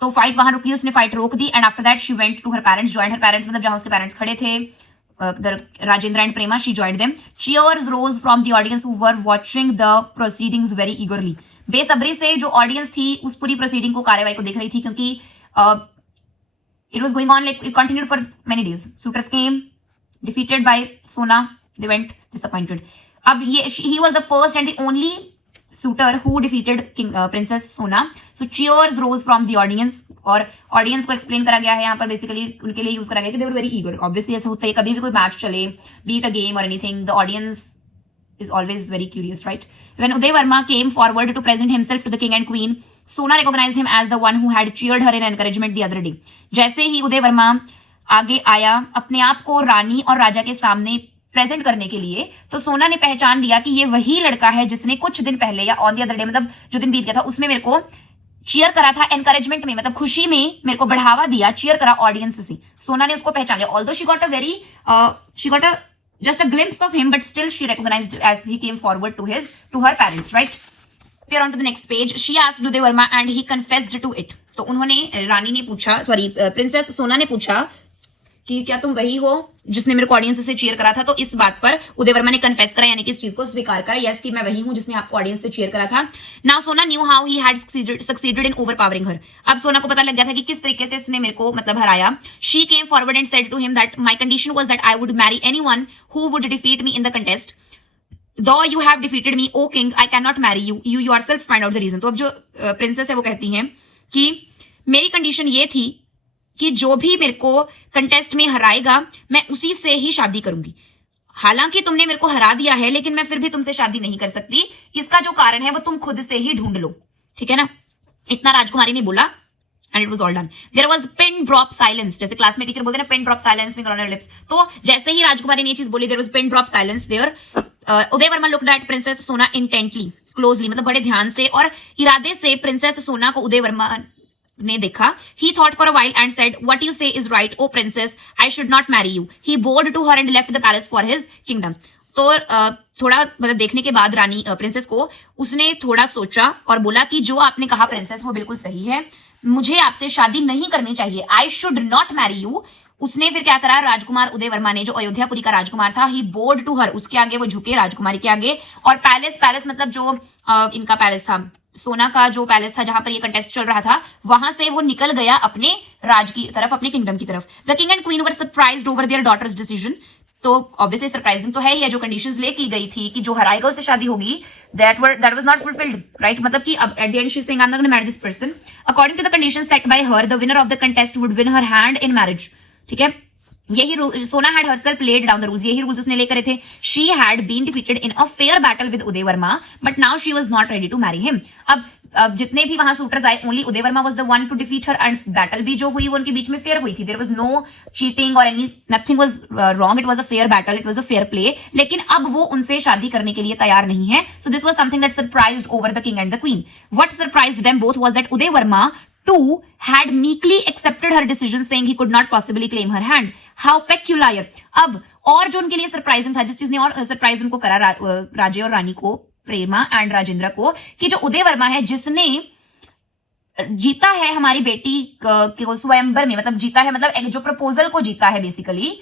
तो फाइट वहां रुकी, उसने फाइट रोक दी. And after that she went to her parents, joined her parents मतलब जहां उसके पेरेंट्स खड़े थे, Rajendra and Prema, she joined them. Cheers rose from the audience who were watching the proceedings very eagerly. बेसब्री से जो ऑडियंस थी उस पूरी प्रोसीडिंग को, कार्यवाही को देख रही थी, क्योंकि it was going on like it continued for many days. Suitors came, defeated by Sona, they went disappointed. अब ये he was the first and the only suitor who defeated Princess Sona. So cheers rose from the audience. और audience को explain करा गया है यहाँ पर, basically उनके लिए यूज करा गया कि दे वर वेरी ईगर. ऑब्वियसली ऐसा होता है, कभी भी कोई मैच चले, बीट अ गेम और anything, the audience is always very curious, right? When Uday Verma came forward to present himself to the king and queen, Sona recognized him as the one who had cheered her in encouragement the other day. जैसे ही उदय वर्मा आगे आया अपने आप को रानी और राजा के सामने present करने के लिए, तो सोना ने पहचान लिया कि ये वही लड़का है जिसने कुछ दिन पहले या ऑन द अदर डे मतलब जो दिन बीत गया था उसमें मेरे को चीयर करा था, एनकरेजमेंट में मतलब खुशी में मेरे को बढ़ावा दिया, चीयर करा ऑडियंस से. सोना ने उसको पहचान लिया. Although she got a just a glimpse of him, but still she recognized as he came forward to her parents, right? We are on to the next page. She asked Uday Verma and he confessed to it. तो उन्होंने रानी ने पूछा, princess सोना ने पूछा कि क्या तुम वही हो जिसने मेरे को ऑडियंस से चीयर करा था. तो इस बात पर उदय वर्मा ने कन्फेस करा, यानी कि इस चीज को स्वीकार करा, यस कि मैं वही हूं जिसने आपको ऑडियंस से चीयर करा था. Now Sona knew how he had succeeded in overpowering her. अब सोना को पता लग गया था कि किस तरीके से इसने मेरे को मतलब हराया. She came forward and said to him that my condition was that I would marry anyone who would defeat me in the contest. Though you have defeated me, O king, I cannot marry you. You yourself find out the reason. तो अब जो princess है वो कहती हैं कि मेरी condition ये थी कि जो भी मेरे को कंटेस्ट में हराएगा मैं उसी से ही शादी करूंगी. हालांकि तुमने मेरे को हरा दिया है, लेकिन मैं फिर भी तुमसे शादी नहीं कर सकती. इसका जो कारण है वो तुम खुद से ही ढूंढ लो. ठीक है ना, इतना राजकुमारी ने बोला. and it was all done. There was pin drop silence. जैसे क्लास में टीचर बोलते हैं ना pin drop silence, finger on her lips. तो जैसे ही राजकुमारी ने ये चीज बोली, there was pin drop silence there. Uday Verma looked at Princess Sona intently, closely, मतलब बड़े ध्यान से और इरादे से Princess Sona को उदय वर्मा ने देखा. He thought for a while and said, "What you say is right, oh princess. I should not marry you." He bowed to her and left the palace for his kingdom. तो थोड़ा मतलब देखने के बाद रानी princess को उसने थोड़ा सोचा और बोला कि जो आपने कहा प्रिंसेस वो बिल्कुल सही है, मुझे आपसे शादी नहीं करनी चाहिए. I should not marry you. उसने फिर क्या करा, राजकुमार उदय वर्मा ने जो अयोध्यापुरी का राजकुमार था, ही बोर्ड टू हर, उसके आगे वो झुके राजकुमारी के आगे. और पैलेस मतलब जो इनका पैलेस था, सोना का जो पैलेस था जहां पर ये कंटेस्ट चल रहा था, वहां से वो निकल गया अपने राज की तरफ, अपने किंगडम की तरफ. The king and queen were surprised over their daughter's decision. तो ऑब्वियसली सरप्राइजिंग तो है ही, जो कंडीशंस ले की गई थी कि जो हराएगा उससे शादी होगी, that was not fulfilled, right. मतलब कि अब at the end she is saying I am not gonna marry this person. According to the conditions set by her, the winner of the contest would win her hand in marriage. ठीक है, यही Sona had herself laid down the rules, यही rules उसने लेकर थे. She had been defeated in a fair battle with Uday Varma, but now she was not ready to marry him. अब जितने भी वहां सूटर्स आए, only Uday Varma was the one to defeat her, and battle भी जो हुई वो उनके बीच में फेयर हुई थी. देयर वाज नो चीटिंग और any, nothing was wrong. It was a fair battle, it was a fair play. लेकिन अब वो उनसे शादी करने के लिए तैयार नहीं है. So this was something that surprised over the king and the queen. What surprised them both was that Uday Verma too had meekly accepted her decision, saying he could not possibly claim her hand. How peculiar. अब और जो उनके लिए surprising था, जिस चीज ने और सरप्राइज उनको करा राजे और रानी को, प्रेमा एंड राजेंद्र को, कि जो उदय वर्मा है जिसने जीता है हमारी बेटी को स्वयंवर में, मतलब जीता है, मतलब जो प्रपोजल को जीता है बेसिकली,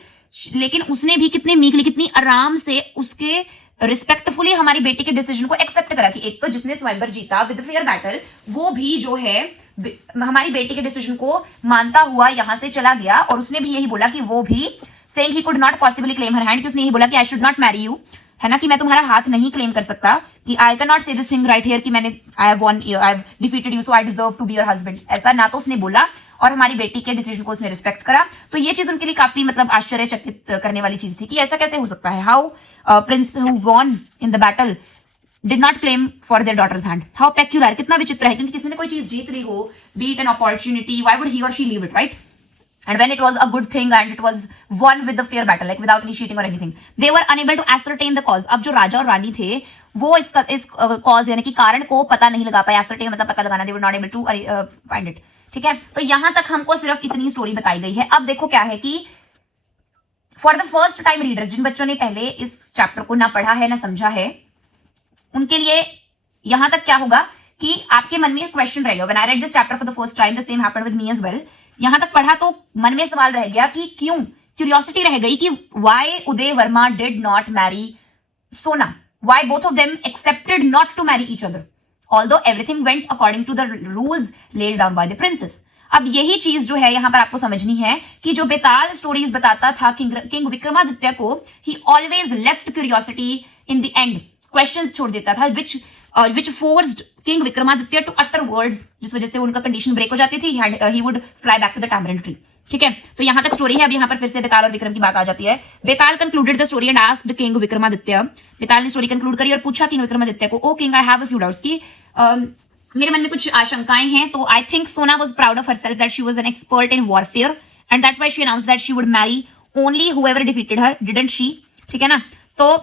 लेकिन उसने भी कितने मीकली, कितनी आराम से उसके रिस्पेक्टफुली हमारी बेटी के डिसीजन को एक्सेप्ट करा. कि एक तो जिसने स्वयंवर जीता विद फेयर बैटल, वो भी जो है हमारी बेटी के डिसीजन को मानता हुआ यहां से चला गया. और उसने भी यही बोला कि वो भी saying he could not possibly claim her hand, कि उसने यही बोला कि I should not marry you, है ना, कि मैं तुम्हारा हाथ नहीं क्लेम कर सकता, कि I can not say this thing right here कि मैंने I have defeated you so I deserve to be your husband. ऐसा ना तो उसने बोला, और हमारी बेटी के डिसीजन को उसने रिस्पेक्ट करा. तो ये चीज उनके लिए काफी मतलब आश्चर्यचकित करने वाली चीज थी कि ऐसा कैसे हो सकता है. How Prince who won in the battle did not claim for their daughter's hand. How peculiar. कितना विचित्र है, क्योंकि किसी ने कोई चीज जीत ली हो, be it an opportunity, why would he or she leave it, right? And when it was a good thing and it was won with the fair battle, like without any cheating or anything, they were unable to ascertain the cause. अब जो राजा और रानी थे, वो इस cause यानी कि कारण को पता नहीं लगा पाए. ascertain मतलब पता लगाना. They were not able to find it. ठीक है, तो यहां तक हमको सिर्फ इतनी स्टोरी बताई गई है. अब देखो क्या है कि for the first time readers, जिन बच्चों ने पहले इस चैप्टर को ना पढ़ा है ना समझा है, उनके लिए यहां तक क्या होगा कि आपके मन में क्वेश्चन रहेगा. When I read this chapter for the first time, the same happened with me as well. यहां तक पढ़ा तो मन में सवाल रह गया कि क्यों, क्यूरियोसिटी रह गई कि why Uday Varma did not marry Sona, why both of them accepted not to marry each other, although everything went according to the rules laid down by the princess. अब यही चीज जो है यहां पर आपको समझनी है कि जो बेताल स्टोरीज बताता था किंग विक्रमादित्य को, ही always left curiosity in the end. Questions छोड़ देता था which forced King Vikramaditya to utter words, जिस वजह से उनका कंडीशन ब्रेक हो जाती थी. He would fly back to the tamarind tree. ठीक है, तो यहां तक स्टोरी है. अब यहां पर फिर से बेताल और विक्रम की बात आ जाती है. Betal concluded the story and asked king Vikramaditya. Betal ने स्टोरी कंक्लूड करी और पूछा किंग विक्रमादित्य को, O king, I have a few doubts, कि मेरे मन में कुछ आशंकाएं हैं. तो I think Sona was proud of herself that she was an expert in warfare and that's why she announced that she would marry only whoever defeated her, didn't she. ठीक है ना. तो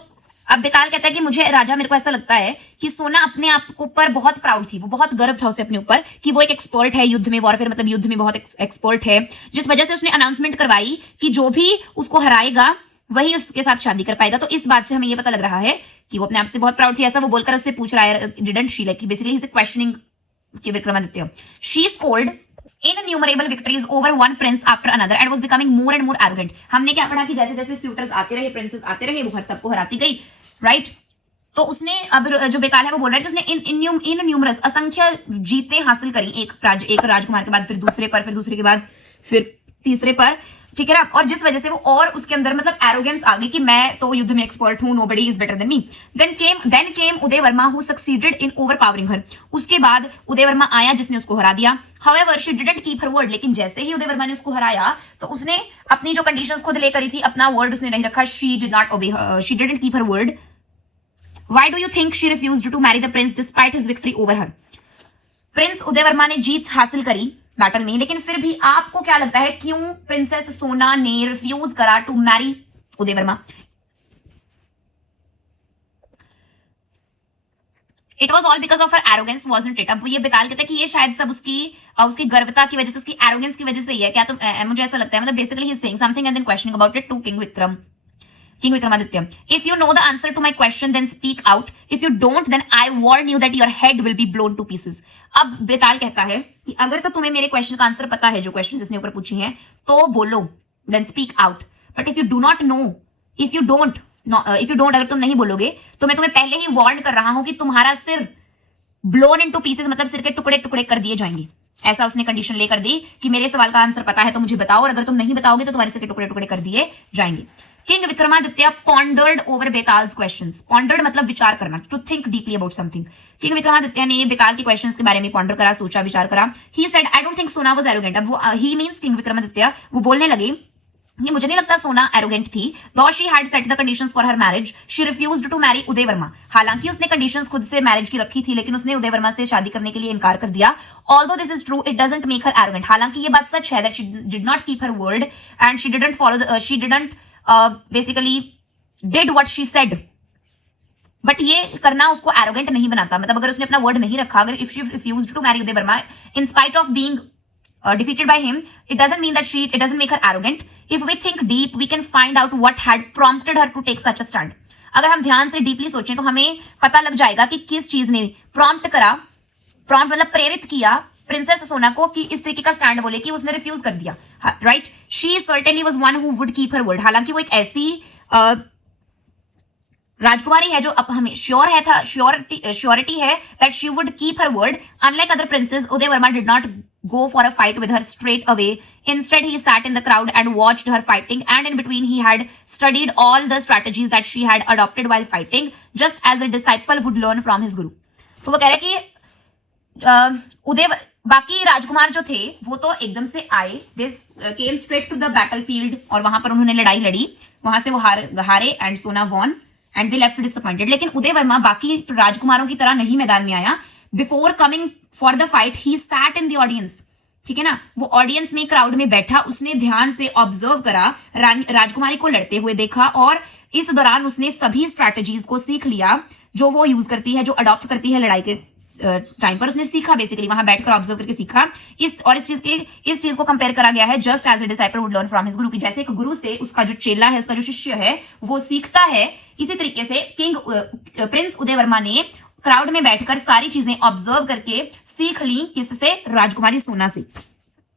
अब बेताल कहता है कि मुझे राजा, मेरे को ऐसा लगता है कि सोना अपने आप को ऊपर बहुत प्राउड थी, वो बहुत गर्व था उसे अपने ऊपर कि वो एक एक्सपर्ट है युद्ध में, वॉरफेयर मतलब युद्ध में बहुत एक्सपर्ट है, जिस वजह से उसने अनाउंसमेंट करवाई कि जो भी उसको हराएगा वही उसके साथ शादी कर पाएगा. तो इस बात से हमें ये पता लग रहा है कि वो अपने आप से बहुत प्राउड थी. ऐसा वो बोलकर उससे पूछ रहा है, didn't she, like basically he is questioning कि Vikramaditya. She scored innumerable victories over one prince after another and was becoming more and more arrogant. हमने क्या पढ़ा कि जैसे जैसे suitors आते रहे, प्रिंसेस आते रहे, वो सबको हराती गई, राइट. तो उसने, अब जो बेताल है वो बोल रहा है कि उसने इनन्यूमरस, असंख्य जीतें हासिल करी, एक राजकुमार के बाद फिर दूसरे पर, फिर दूसरे के बाद फिर तीसरे पर. ठीक है ना. और जिस वजह से वो और उसके अंदर मतलब एरोगेंस आ गई कि मैं तो युद्ध में एक्सपर्ट हूं, nobody is better than me. Then came Uday Varma who succeeded in overpowering her. उसके बाद उदय वर्मा आया जिसने उसको हरा दिया. However she didn't keep her word. लेकिन जैसे ही उदय वर्मा ने उसको हराया तो उसने अपनी जो कंडीशंस खुद ले करी थी, अपना वर्ड उसने नहीं रखा. She did not obey, she didn't keep her word. Why do you think she refused to marry the prince despite his victory over her. Prince Uday Varma ने जीत हासिल करी बैटल में। लेकिन फिर भी आपको क्या लगता है क्यों प्रिंसेस सोना ने रिफ्यूज करा to marry Uday Varma? It was all because of her arrogance wasn't it? अब ये बेताल कहता है कि ये शायद सब उसकी गर्वता की वजह से, उसकी एरोगेंस की वजह से ही है क्या? तो मुझे ऐसा लगता है, मतलब basically he is saying something and then questioning about it to King Vikramaditya. If you know the answer to my question, then speak out. If you don't, then I warn you that your head will be blown to pieces. अब बेताल कहता है कि अगर तो तुम्हें मेरे question का answer पता है, जो क्वेश्चन जिसने ऊपर पूछी हैं, तो बोलो, then speak out. But if you do not know, if you don't, अगर तुम नहीं बोलोगे, तो मैं तुम्हें पहले ही वार्न कर रहा हूं कि तुम्हारा सिर ब्लोन इनटू पीसेस, मतलब सिर के टुकड़े टुकड़े कर दिए जाएंगे। ऐसा उसने कंडीशन लेकर दी कि मेरे सवाल का आंसर पता है तो मुझे बताओ, और अगर तुम नहीं बताओगे तो तुम्हारे सिर के टुकड़े टुकड़े कर दिए जाएंगे। King Vikramaditya pondered over Betal's questions. Pondered मतलब विचार करना, to think deeply about something. King Vikramaditya ने बेताल के क्वेश्चंस के बारे में पॉन्डर करा, सोचा, विचार करा। He said I don't think Sona was arrogant. अब वो ही मींस किंग विक्रमादित्य, वो बोलने लगे ये मुझे नहीं लगता सोना एरोगेंट थी। Though she had set the conditions for her marriage, she refused to marry Uday Varma. हालांकि उसने कंडीशंस खुद से मैरिज की रखी थी, लेकिन उसने उदय वर्मा से शादी करने के लिए इनकार कर दिया। Although this is true, it doesn't make her arrogant. हालांकि ये बात सच है that she did not keep her word and she didn't follow, she didn't basically did what she said. But ये करना उसको एरोगेंट नहीं बनाता। मतलब अगर उसने अपना वर्ड नहीं रखा, अगर if she refused to marry Uday Varma in spite of being defeated by him, it doesn't mean that it doesn't make her arrogant. If we think deep, we can find out what had prompted her to take such a stand. अगर हम ध्यान से deeply सोचें तो हमें पता लग जाएगा कि किस चीज ने प्रॉम्प्ट करा, प्रॉम्प्ट मतलब प्रेरित किया प्रिंसेस सोना को कि इस तरीके का स्टैंड बोले कि उसने रिफ्यूज कर दिया, right? She certainly was one who would keep her word. हालांकि वो एक ऐसी राजकुमारी है जो अब हमें श्योर है था, श्योरिटी है that she would keep her word. Unlike other princess, Uday Varma did not go for a fight with her straight away. Instead, he sat in the crowd and watched her fighting, and in between he had studied all the strategies that she had adopted while fighting, just as a disciple would learn from his guru. तो वो कह रहे कि बाकी राजकुमार जो थे वो तो एकदम से आए, दे केम स्ट्रेट टू द बैटलफील्ड, और वहां पर उन्होंने लड़ाई लड़ी, वहां से वो हारे and Sona won and they left disappointed. लेकिन उदय वर्मा बाकी राजकुमारों की तरह नहीं मैदान में आया। Before coming for the fight he sat in the audience, ठीक है ना? वो ऑडियंस में, क्राउड में बैठा, उसने ध्यान से ऑब्जर्व करा, राजकुमारी को लड़ते हुए देखा, और इस दौरान उसने सभी स्ट्रैटेजीज को सीख लिया जो वो यूज करती है, जो अडॉप्ट करती है लड़ाई के टाइम पर। उसने सीखा, बेसिकली वहां बैठकर ऑब्जर्व करके सीखा। इस चीज को कंपेयर करा गया है just as a disciple would learn from his guru, की जैसे एक गुरु से उसका जो चेला है, उसका जो शिष्य है, वो सीखता है। इसी तरीके से प्रिंस उदय वर्मा ने क्राउड में बैठकर सारी चीजें ऑब्जर्व करके सीख ली, किससे? राजकुमारी सोना से।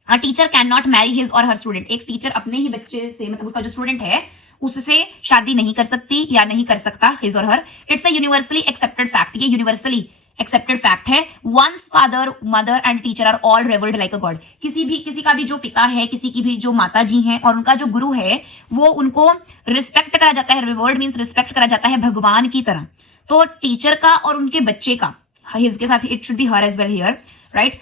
A teacher can not marry his or her student. एक टीचर अपने ही बच्चे से, मतलब उसका जो स्टूडेंट है, उससे शादी नहीं कर सकती या नहीं कर सकता, his or her. It's a universally accepted fact. ये यूनिवर्सली एक्सेप्टेड फैक्ट है। Once father, mother and teacher are all revered like a god. किसी का भी जो पिता है, किसी की भी जो माता जी हैं, और उनका जो गुरु है, वो उनको रिस्पेक्ट करा जाता है। रिवर्ड मीन्स रिस्पेक्ट करा जाता है भगवान की तरह। तो टीचर का और उनके बच्चे का, हिज के साथ it should be her as well here, right?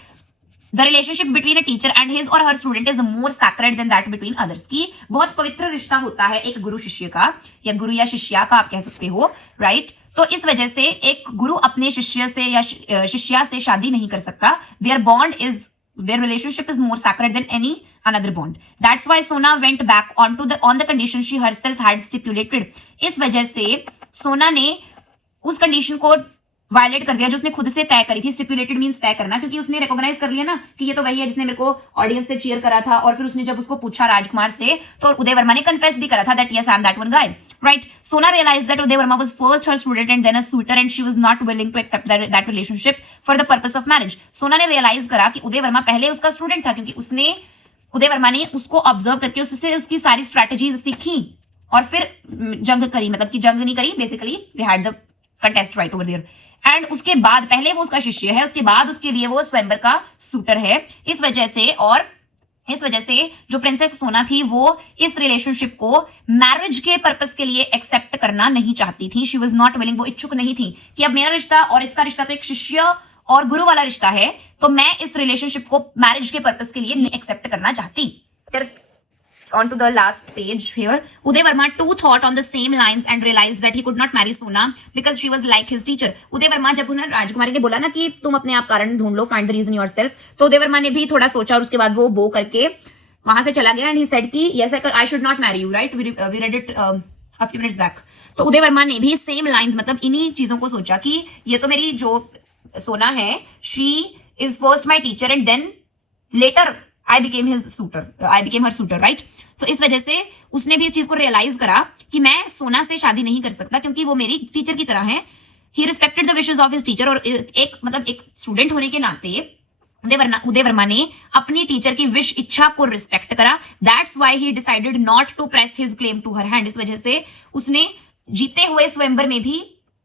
The relationship between a teacher and his or her student is more sacred than that between others. की बहुत पवित्र रिश्ता होता है एक गुरु शिष्य का, या गुरु या शिष्या का आप कह सकते हो, राइट? तो इस वजह से एक गुरु अपने शिष्य से या शिष्या से शादी नहीं कर सकता। Their relationship is more sacred than any another bond. That's why Sona went back on the condition she herself had stipulated. इस वजह से सोना ने उस कंडीशन को वायलेट कर दिया जो उसने खुद से तय करी थी। स्टिपुलेटेड मींस तय करना, क्योंकि उसने रिकॉग्नाइज कर लिया ना कि ये तो वही है जिसने मेरे को ऑडियंस से चीयर करा था। और फिर उसने जब उसको पूछा राजकुमार से, तो उदय वर्मा ने कन्फेस भी करा था that yes I am that one guy, right? Sona realised that Uday Varma was first her student and then a suitor and she was not willing to accept that relationship for the purpose of marriage. सोना ने realise करा कि उदय वर्मा पहले उसका student था, क्योंकि उदय वर्मा ने उसको ऑब्जर्व करके उससे उसकी सारी स्ट्रैटेजीज सीखी और फिर जंग करी। मतलब कि जंग नहीं करी, basically they had the contest right over there. And उसके बाद, पहले वो उसका शिष्य है, उसके बाद उसके लिए वो स्वयंवर का सूटर है। इस वजह से जो प्रिंसेस सोना थी, वो इस रिलेशनशिप को मैरिज के पर्पस के लिए एक्सेप्ट करना नहीं चाहती थी। शी वाज नॉट विलिंग, वो इच्छुक नहीं थी कि अब मेरा रिश्ता और इसका रिश्ता तो एक शिष्य और गुरु वाला रिश्ता है, तो मैं इस रिलेशनशिप को मैरिज के पर्पस के लिए नहीं एक्सेप्ट करना चाहती। on to the last page here. Uday Verma too thought on the same lines and realized that he could not marry Sona because she was like his teacher. Uday Verma जब उन्हें राजकुमारी ने बोला ना कि तुम अपने आप कारण ढूंढ लो, find the reason yourself, तो उदय वर्मा ने भी थोड़ा सोचा और उसके बाद वो बो करके वहां से चला गया. एंड ही सेड कि yes I should not marry you, right? We read it a few minutes back. तो उदय वर्मा ने भी सेम लाइंस मतलब इन्हीं चीजों को सोचा कि ये तो मेरी जो सोना है, she is first my teacher and then later I became her suitor, right? तो इस वजह से उसने भी इस चीज को रियलाइज करा कि मैं सोना से शादी नहीं कर सकता क्योंकि वो मेरी टीचर की तरह है. He respected the wishes of his teacher. और एक स्टूडेंट होने के नाते उदय वर्मा ने अपनी टीचर की विश इच्छा को रिस्पेक्ट करा. That's why he decided not to press his claim to her hand. इस वजह से उसने जीते हुए स्वयंवर में भी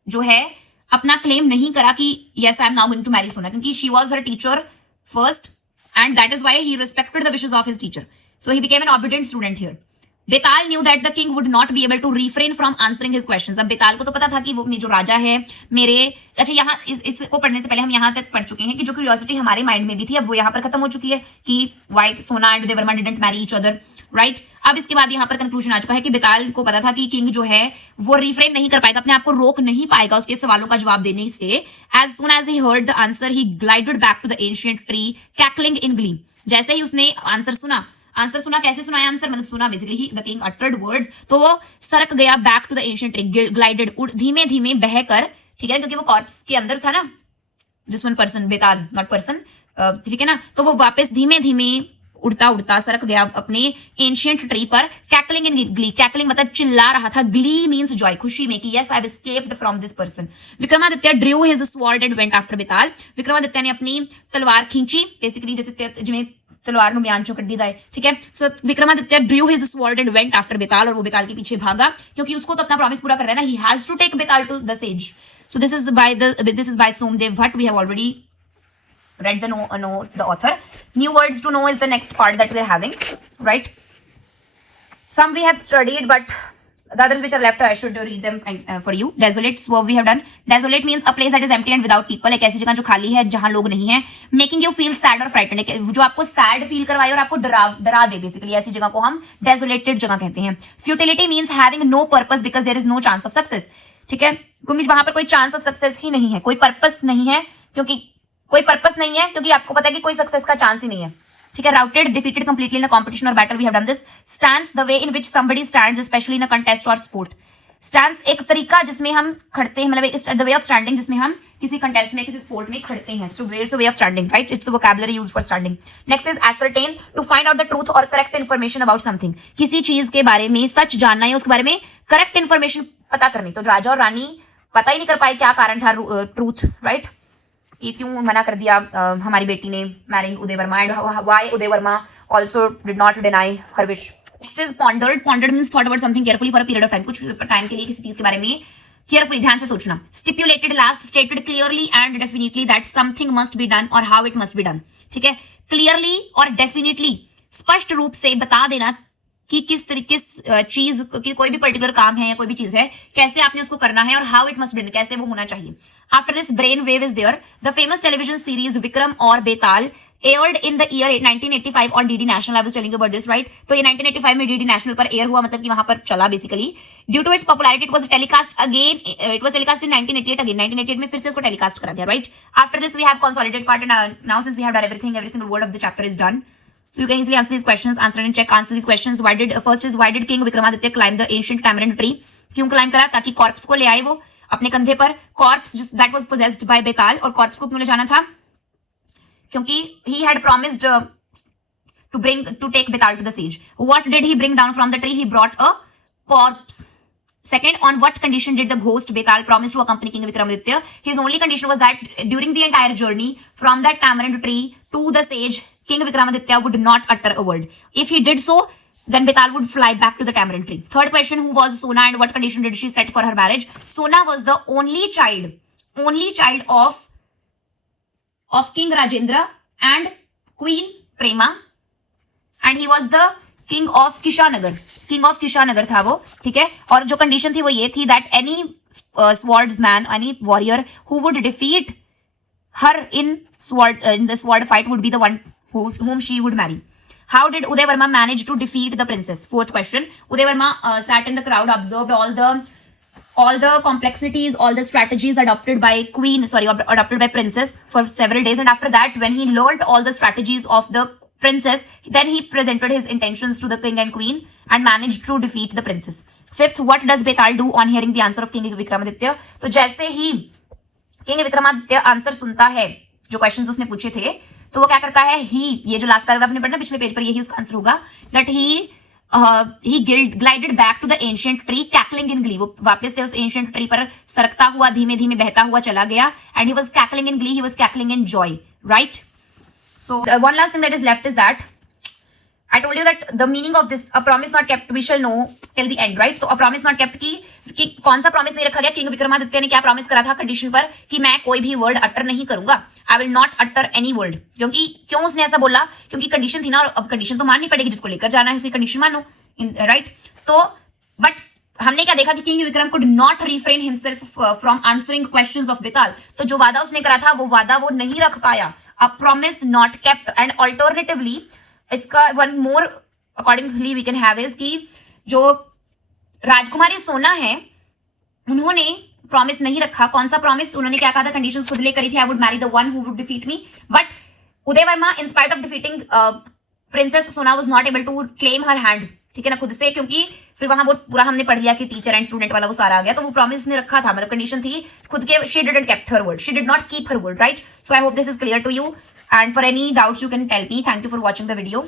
जो है अपना क्लेम नहीं करा कि yes I am now going to marry Sona, क्योंकि she was her teacher first and that is why he respected the wishes of his teacher. So he became an obedient student here. Betaal knew that the king would not be able to refrain from answering his questions. अब बेताल को तो पता था कि वो जो राजा है मेरे, अच्छा यहाँ इसको पढ़ने से पहले हम यहाँ तक पढ़ चुके हैं कि जो क्यूरियोसिटी हमारे माइंड में भी थी अब वो यहाँ पर खत्म हो चुकी है कि why Sona and Uday Varma didn't marry each other, right? अब इसके बाद यहाँ पर कंक्लूजन आ चुका है कि बेताल को पता था कि किंग जो है वो रिफ्रेन नहीं कर पाएगा, अपने आप को रोक नहीं पाएगा उसके सवालों का जवाब देने से. As soon as he heard the answer he glided back to the ancient tree cackling in glee. जैसे ही उसने आंसर सुना कैसे सुनाया आंसर, मतलब सुना basically the king uttered words, तो वो सरक गया back to the ancient tree, glided धीमे धीमे बहकर, ठीक है, क्योंकि वो कॉर्प्स के अंदर था ना, this one person, Betaal not person, ठीक है ना, तो वो वापस धीमे धीमे उड़ता उड़ता सरक गया अपने एंशिएंट ट्री पर. कैकलिंग इन ग्ली, कैकलिंग मतलब चिल्ला रहा था, ग्ली मींस जॉय, खुशी में कि yes I have escaped from this person. Vikramaditya drew his sword and went after Betal. Vikramaditya ने अपनी तलवार खींची, बेसिकली जैसे जिਵੇਂ तलवार ਨੂੰ ਬਿਆਨ ਚੋਂ ਕੱਢੀ ਦਾ ਹੈ, ठीक है. So Vikramaditya drew his sword and went after Betal, और वो बेताल के पीछे भागा क्योंकि उसको तो अपना प्रॉमिस पूरा कर रहा है ना, he has to take Betaal to the sage. So this is by Somdev Bhatt. We have already read the author. New words to know is the next part that we are having, right? Some we have studied, but the others which are left I should read them for you. Desolate, so we have done. Desolate means a place that is empty and without people. एक ऐसी जगह जो खाली है जहां लोग नहीं है. Making you feel sad or frightened, जो आपको sad feel करवाए और आपको डरा दे, बेसिकली ऐसी जगह को हम desolated जगह कहते हैं. Futility means having no purpose because there is no chance of success, ठीक है, क्योंकि वहां पर कोई चांस ऑफ सक्सेस ही नहीं है, कोई पर्पस नहीं है, क्योंकि कोई पर्पस नहीं है क्योंकि आपको पता है कि कोई सक्सेस का चांस ही नहीं है, ठीक है. Routed, defeated completely in a competition or battle, we have done this. Stands, the way in which somebody stands specially in a contest or sport. Stands एक तरीका जिसमें हम खड़ते हैं, मतलब द वे ऑफ स्टैंडिंग जिसमें हम किसी कंटेस्ट में किसी स्पोर्ट में खड़ते हैं. So way of standing, right? It's a vocabulary used for standing. Next is ascertain, to find out the truth or correct information about something. किसी चीज के बारे में सच जानना या उसके बारे में करेक्ट इन्फॉर्मेशन पता करनी. तो राजा और रानी पता ही नहीं कर पाए क्या कारण था ट्रूथ, राइट, कि क्यों मना कर दिया हमारी बेटी ने marrying Uday Verma, and why Uday Verma also did not deny her wish. Next is pondered. Pondered means thought about something carefully for a period of time, कुछ टाइम के लिए किसी चीज के बारे में केयरफुली ध्यान से सोचना. Stipulated, last, stated clearly and definitely that something must be done or how it must be done, ठीक है. क्लियरली और डेफिनेटली स्पष्ट रूप से बता देना कि किस चीज की कोई भी पर्टिकुलर काम है या कोई भी चीज है कैसे आपने उसको करना है और हाउ इट मस्ट बी, कैसे वो होना चाहिए. After this brain wave is there. The famous television series Vikram और Betaal aired in the year 1985 on DD National. I was telling you about this, right? तो ये 1985 में DD National पर एयर हुआ, मतलब कि वहां पर चला basically. Due to its popularity it was telecast again, it was telecast in 1988 again. 1988 में फिर से इसको टेलीकास्ट करा गया, right? After this we have consolidated part, and now since we have done everything, every single word of the chapter is done. So you can easily answer these questions, answer and check, answer these questions. First is why did King Vikramaditya climb the ancient tamarind tree? क्यों climb करा? ताकि corps को ले आए वो अपने कंधे पर. Corpse that was possessed by Betal, और कॉर्प्स को क्यों ले जाना था? क्योंकि he had promised to take Betal to the siege. What did he bring down from the tree? He brought a corpse. Second, on what condition did the ghost Betal promise to accompany King Vikramaditya? His only condition was that during the entire journey from that tamarind tree to the sage, King Vikramaditya would not utter a word. If he did so, then Betal would fly back to the tamarind tree. Third question, who was Sona and what condition did she set for her marriage? Sona was the only child of King Rajendra and Queen Prema, and he was the king of Kishanagar था वो, ठीक है. और जो condition थी वो ये थी that any swordsman, any warrior who would defeat her in the sword fight would be the one whom she would marry. How did Uday Verma manage to defeat the princess? Fourth question. Uday Verma sat in the crowd, observed all the complexities, all the strategies adopted by adopted by princess for several days. And after that, when he learned all the strategies of the princess, then he presented his intentions to the king and queen and managed to defeat the princess. Fifth, what does Betal do on hearing the answer of King Vikramaditya? तो जैसे ही king Vikramaditya answer सुनता है जो questions उसने पूछे थे, तो वो क्या करता है, ये जो लास्ट पैराग्राफ ने पढ़ना पिछले पेज पर, यही उसका आंसर होगा, that he glided back to the ancient tree cackling in glee. वो वापस से उस ancient tree पर सरकता हुआ, धीमे धीमे बहता हुआ चला गया, and he was cackling in glee, he was cackling in joy, right? So one last thing that is left is that I told you that the meaning of this, a promise not kept, we shall know till the end, right? तो a promise not kept कि कौन सा promise नहीं रखा गया, king Vikramaditya ने क्या promise करा था कंडीशन पर कि मैं कोई भी वर्ड अटर नहीं करूंगा, I will not utter any word. क्यों उसने ऐसा बोला? क्योंकि कंडीशन थी ना, और अब कंडीशन तो माननी पड़ेगी, जिसको लेकर जाना है उसकी कंडीशन मानो, राइट? तो बट हमने क्या देखा कि king Vikram could not refrain himself from answering questions of Betal. तो जो वादा उसने करा था वो वादा वो नहीं रख पाया. A promise not kept. And alternatively इसका one more accordingly we can have is कि जो राजकुमारी सोना है उन्होंने प्रॉमिस नहीं रखा. कौन सा प्रॉमिस? उन्होंने क्या कहा था, कंडीशंस खुद ले करी थी, I would marry the one who would defeat me. But Uday Varma in spite of defeating princess Sona was not able to claim her hand, ठीक है ना, खुद से, क्योंकि फिर वहां वो पूरा हमने पढ़ लिया कि टीचर एंड स्टूडेंट वाला वो सारा आ गया. तो वो प्रॉमिस ने रखा था, मतलब कंडीशन थी खुद के, she didn't kept her word, she did not keep her word, right? So I hope this is clear to you, and for any doubts you can tell me. Thank you for watching the video.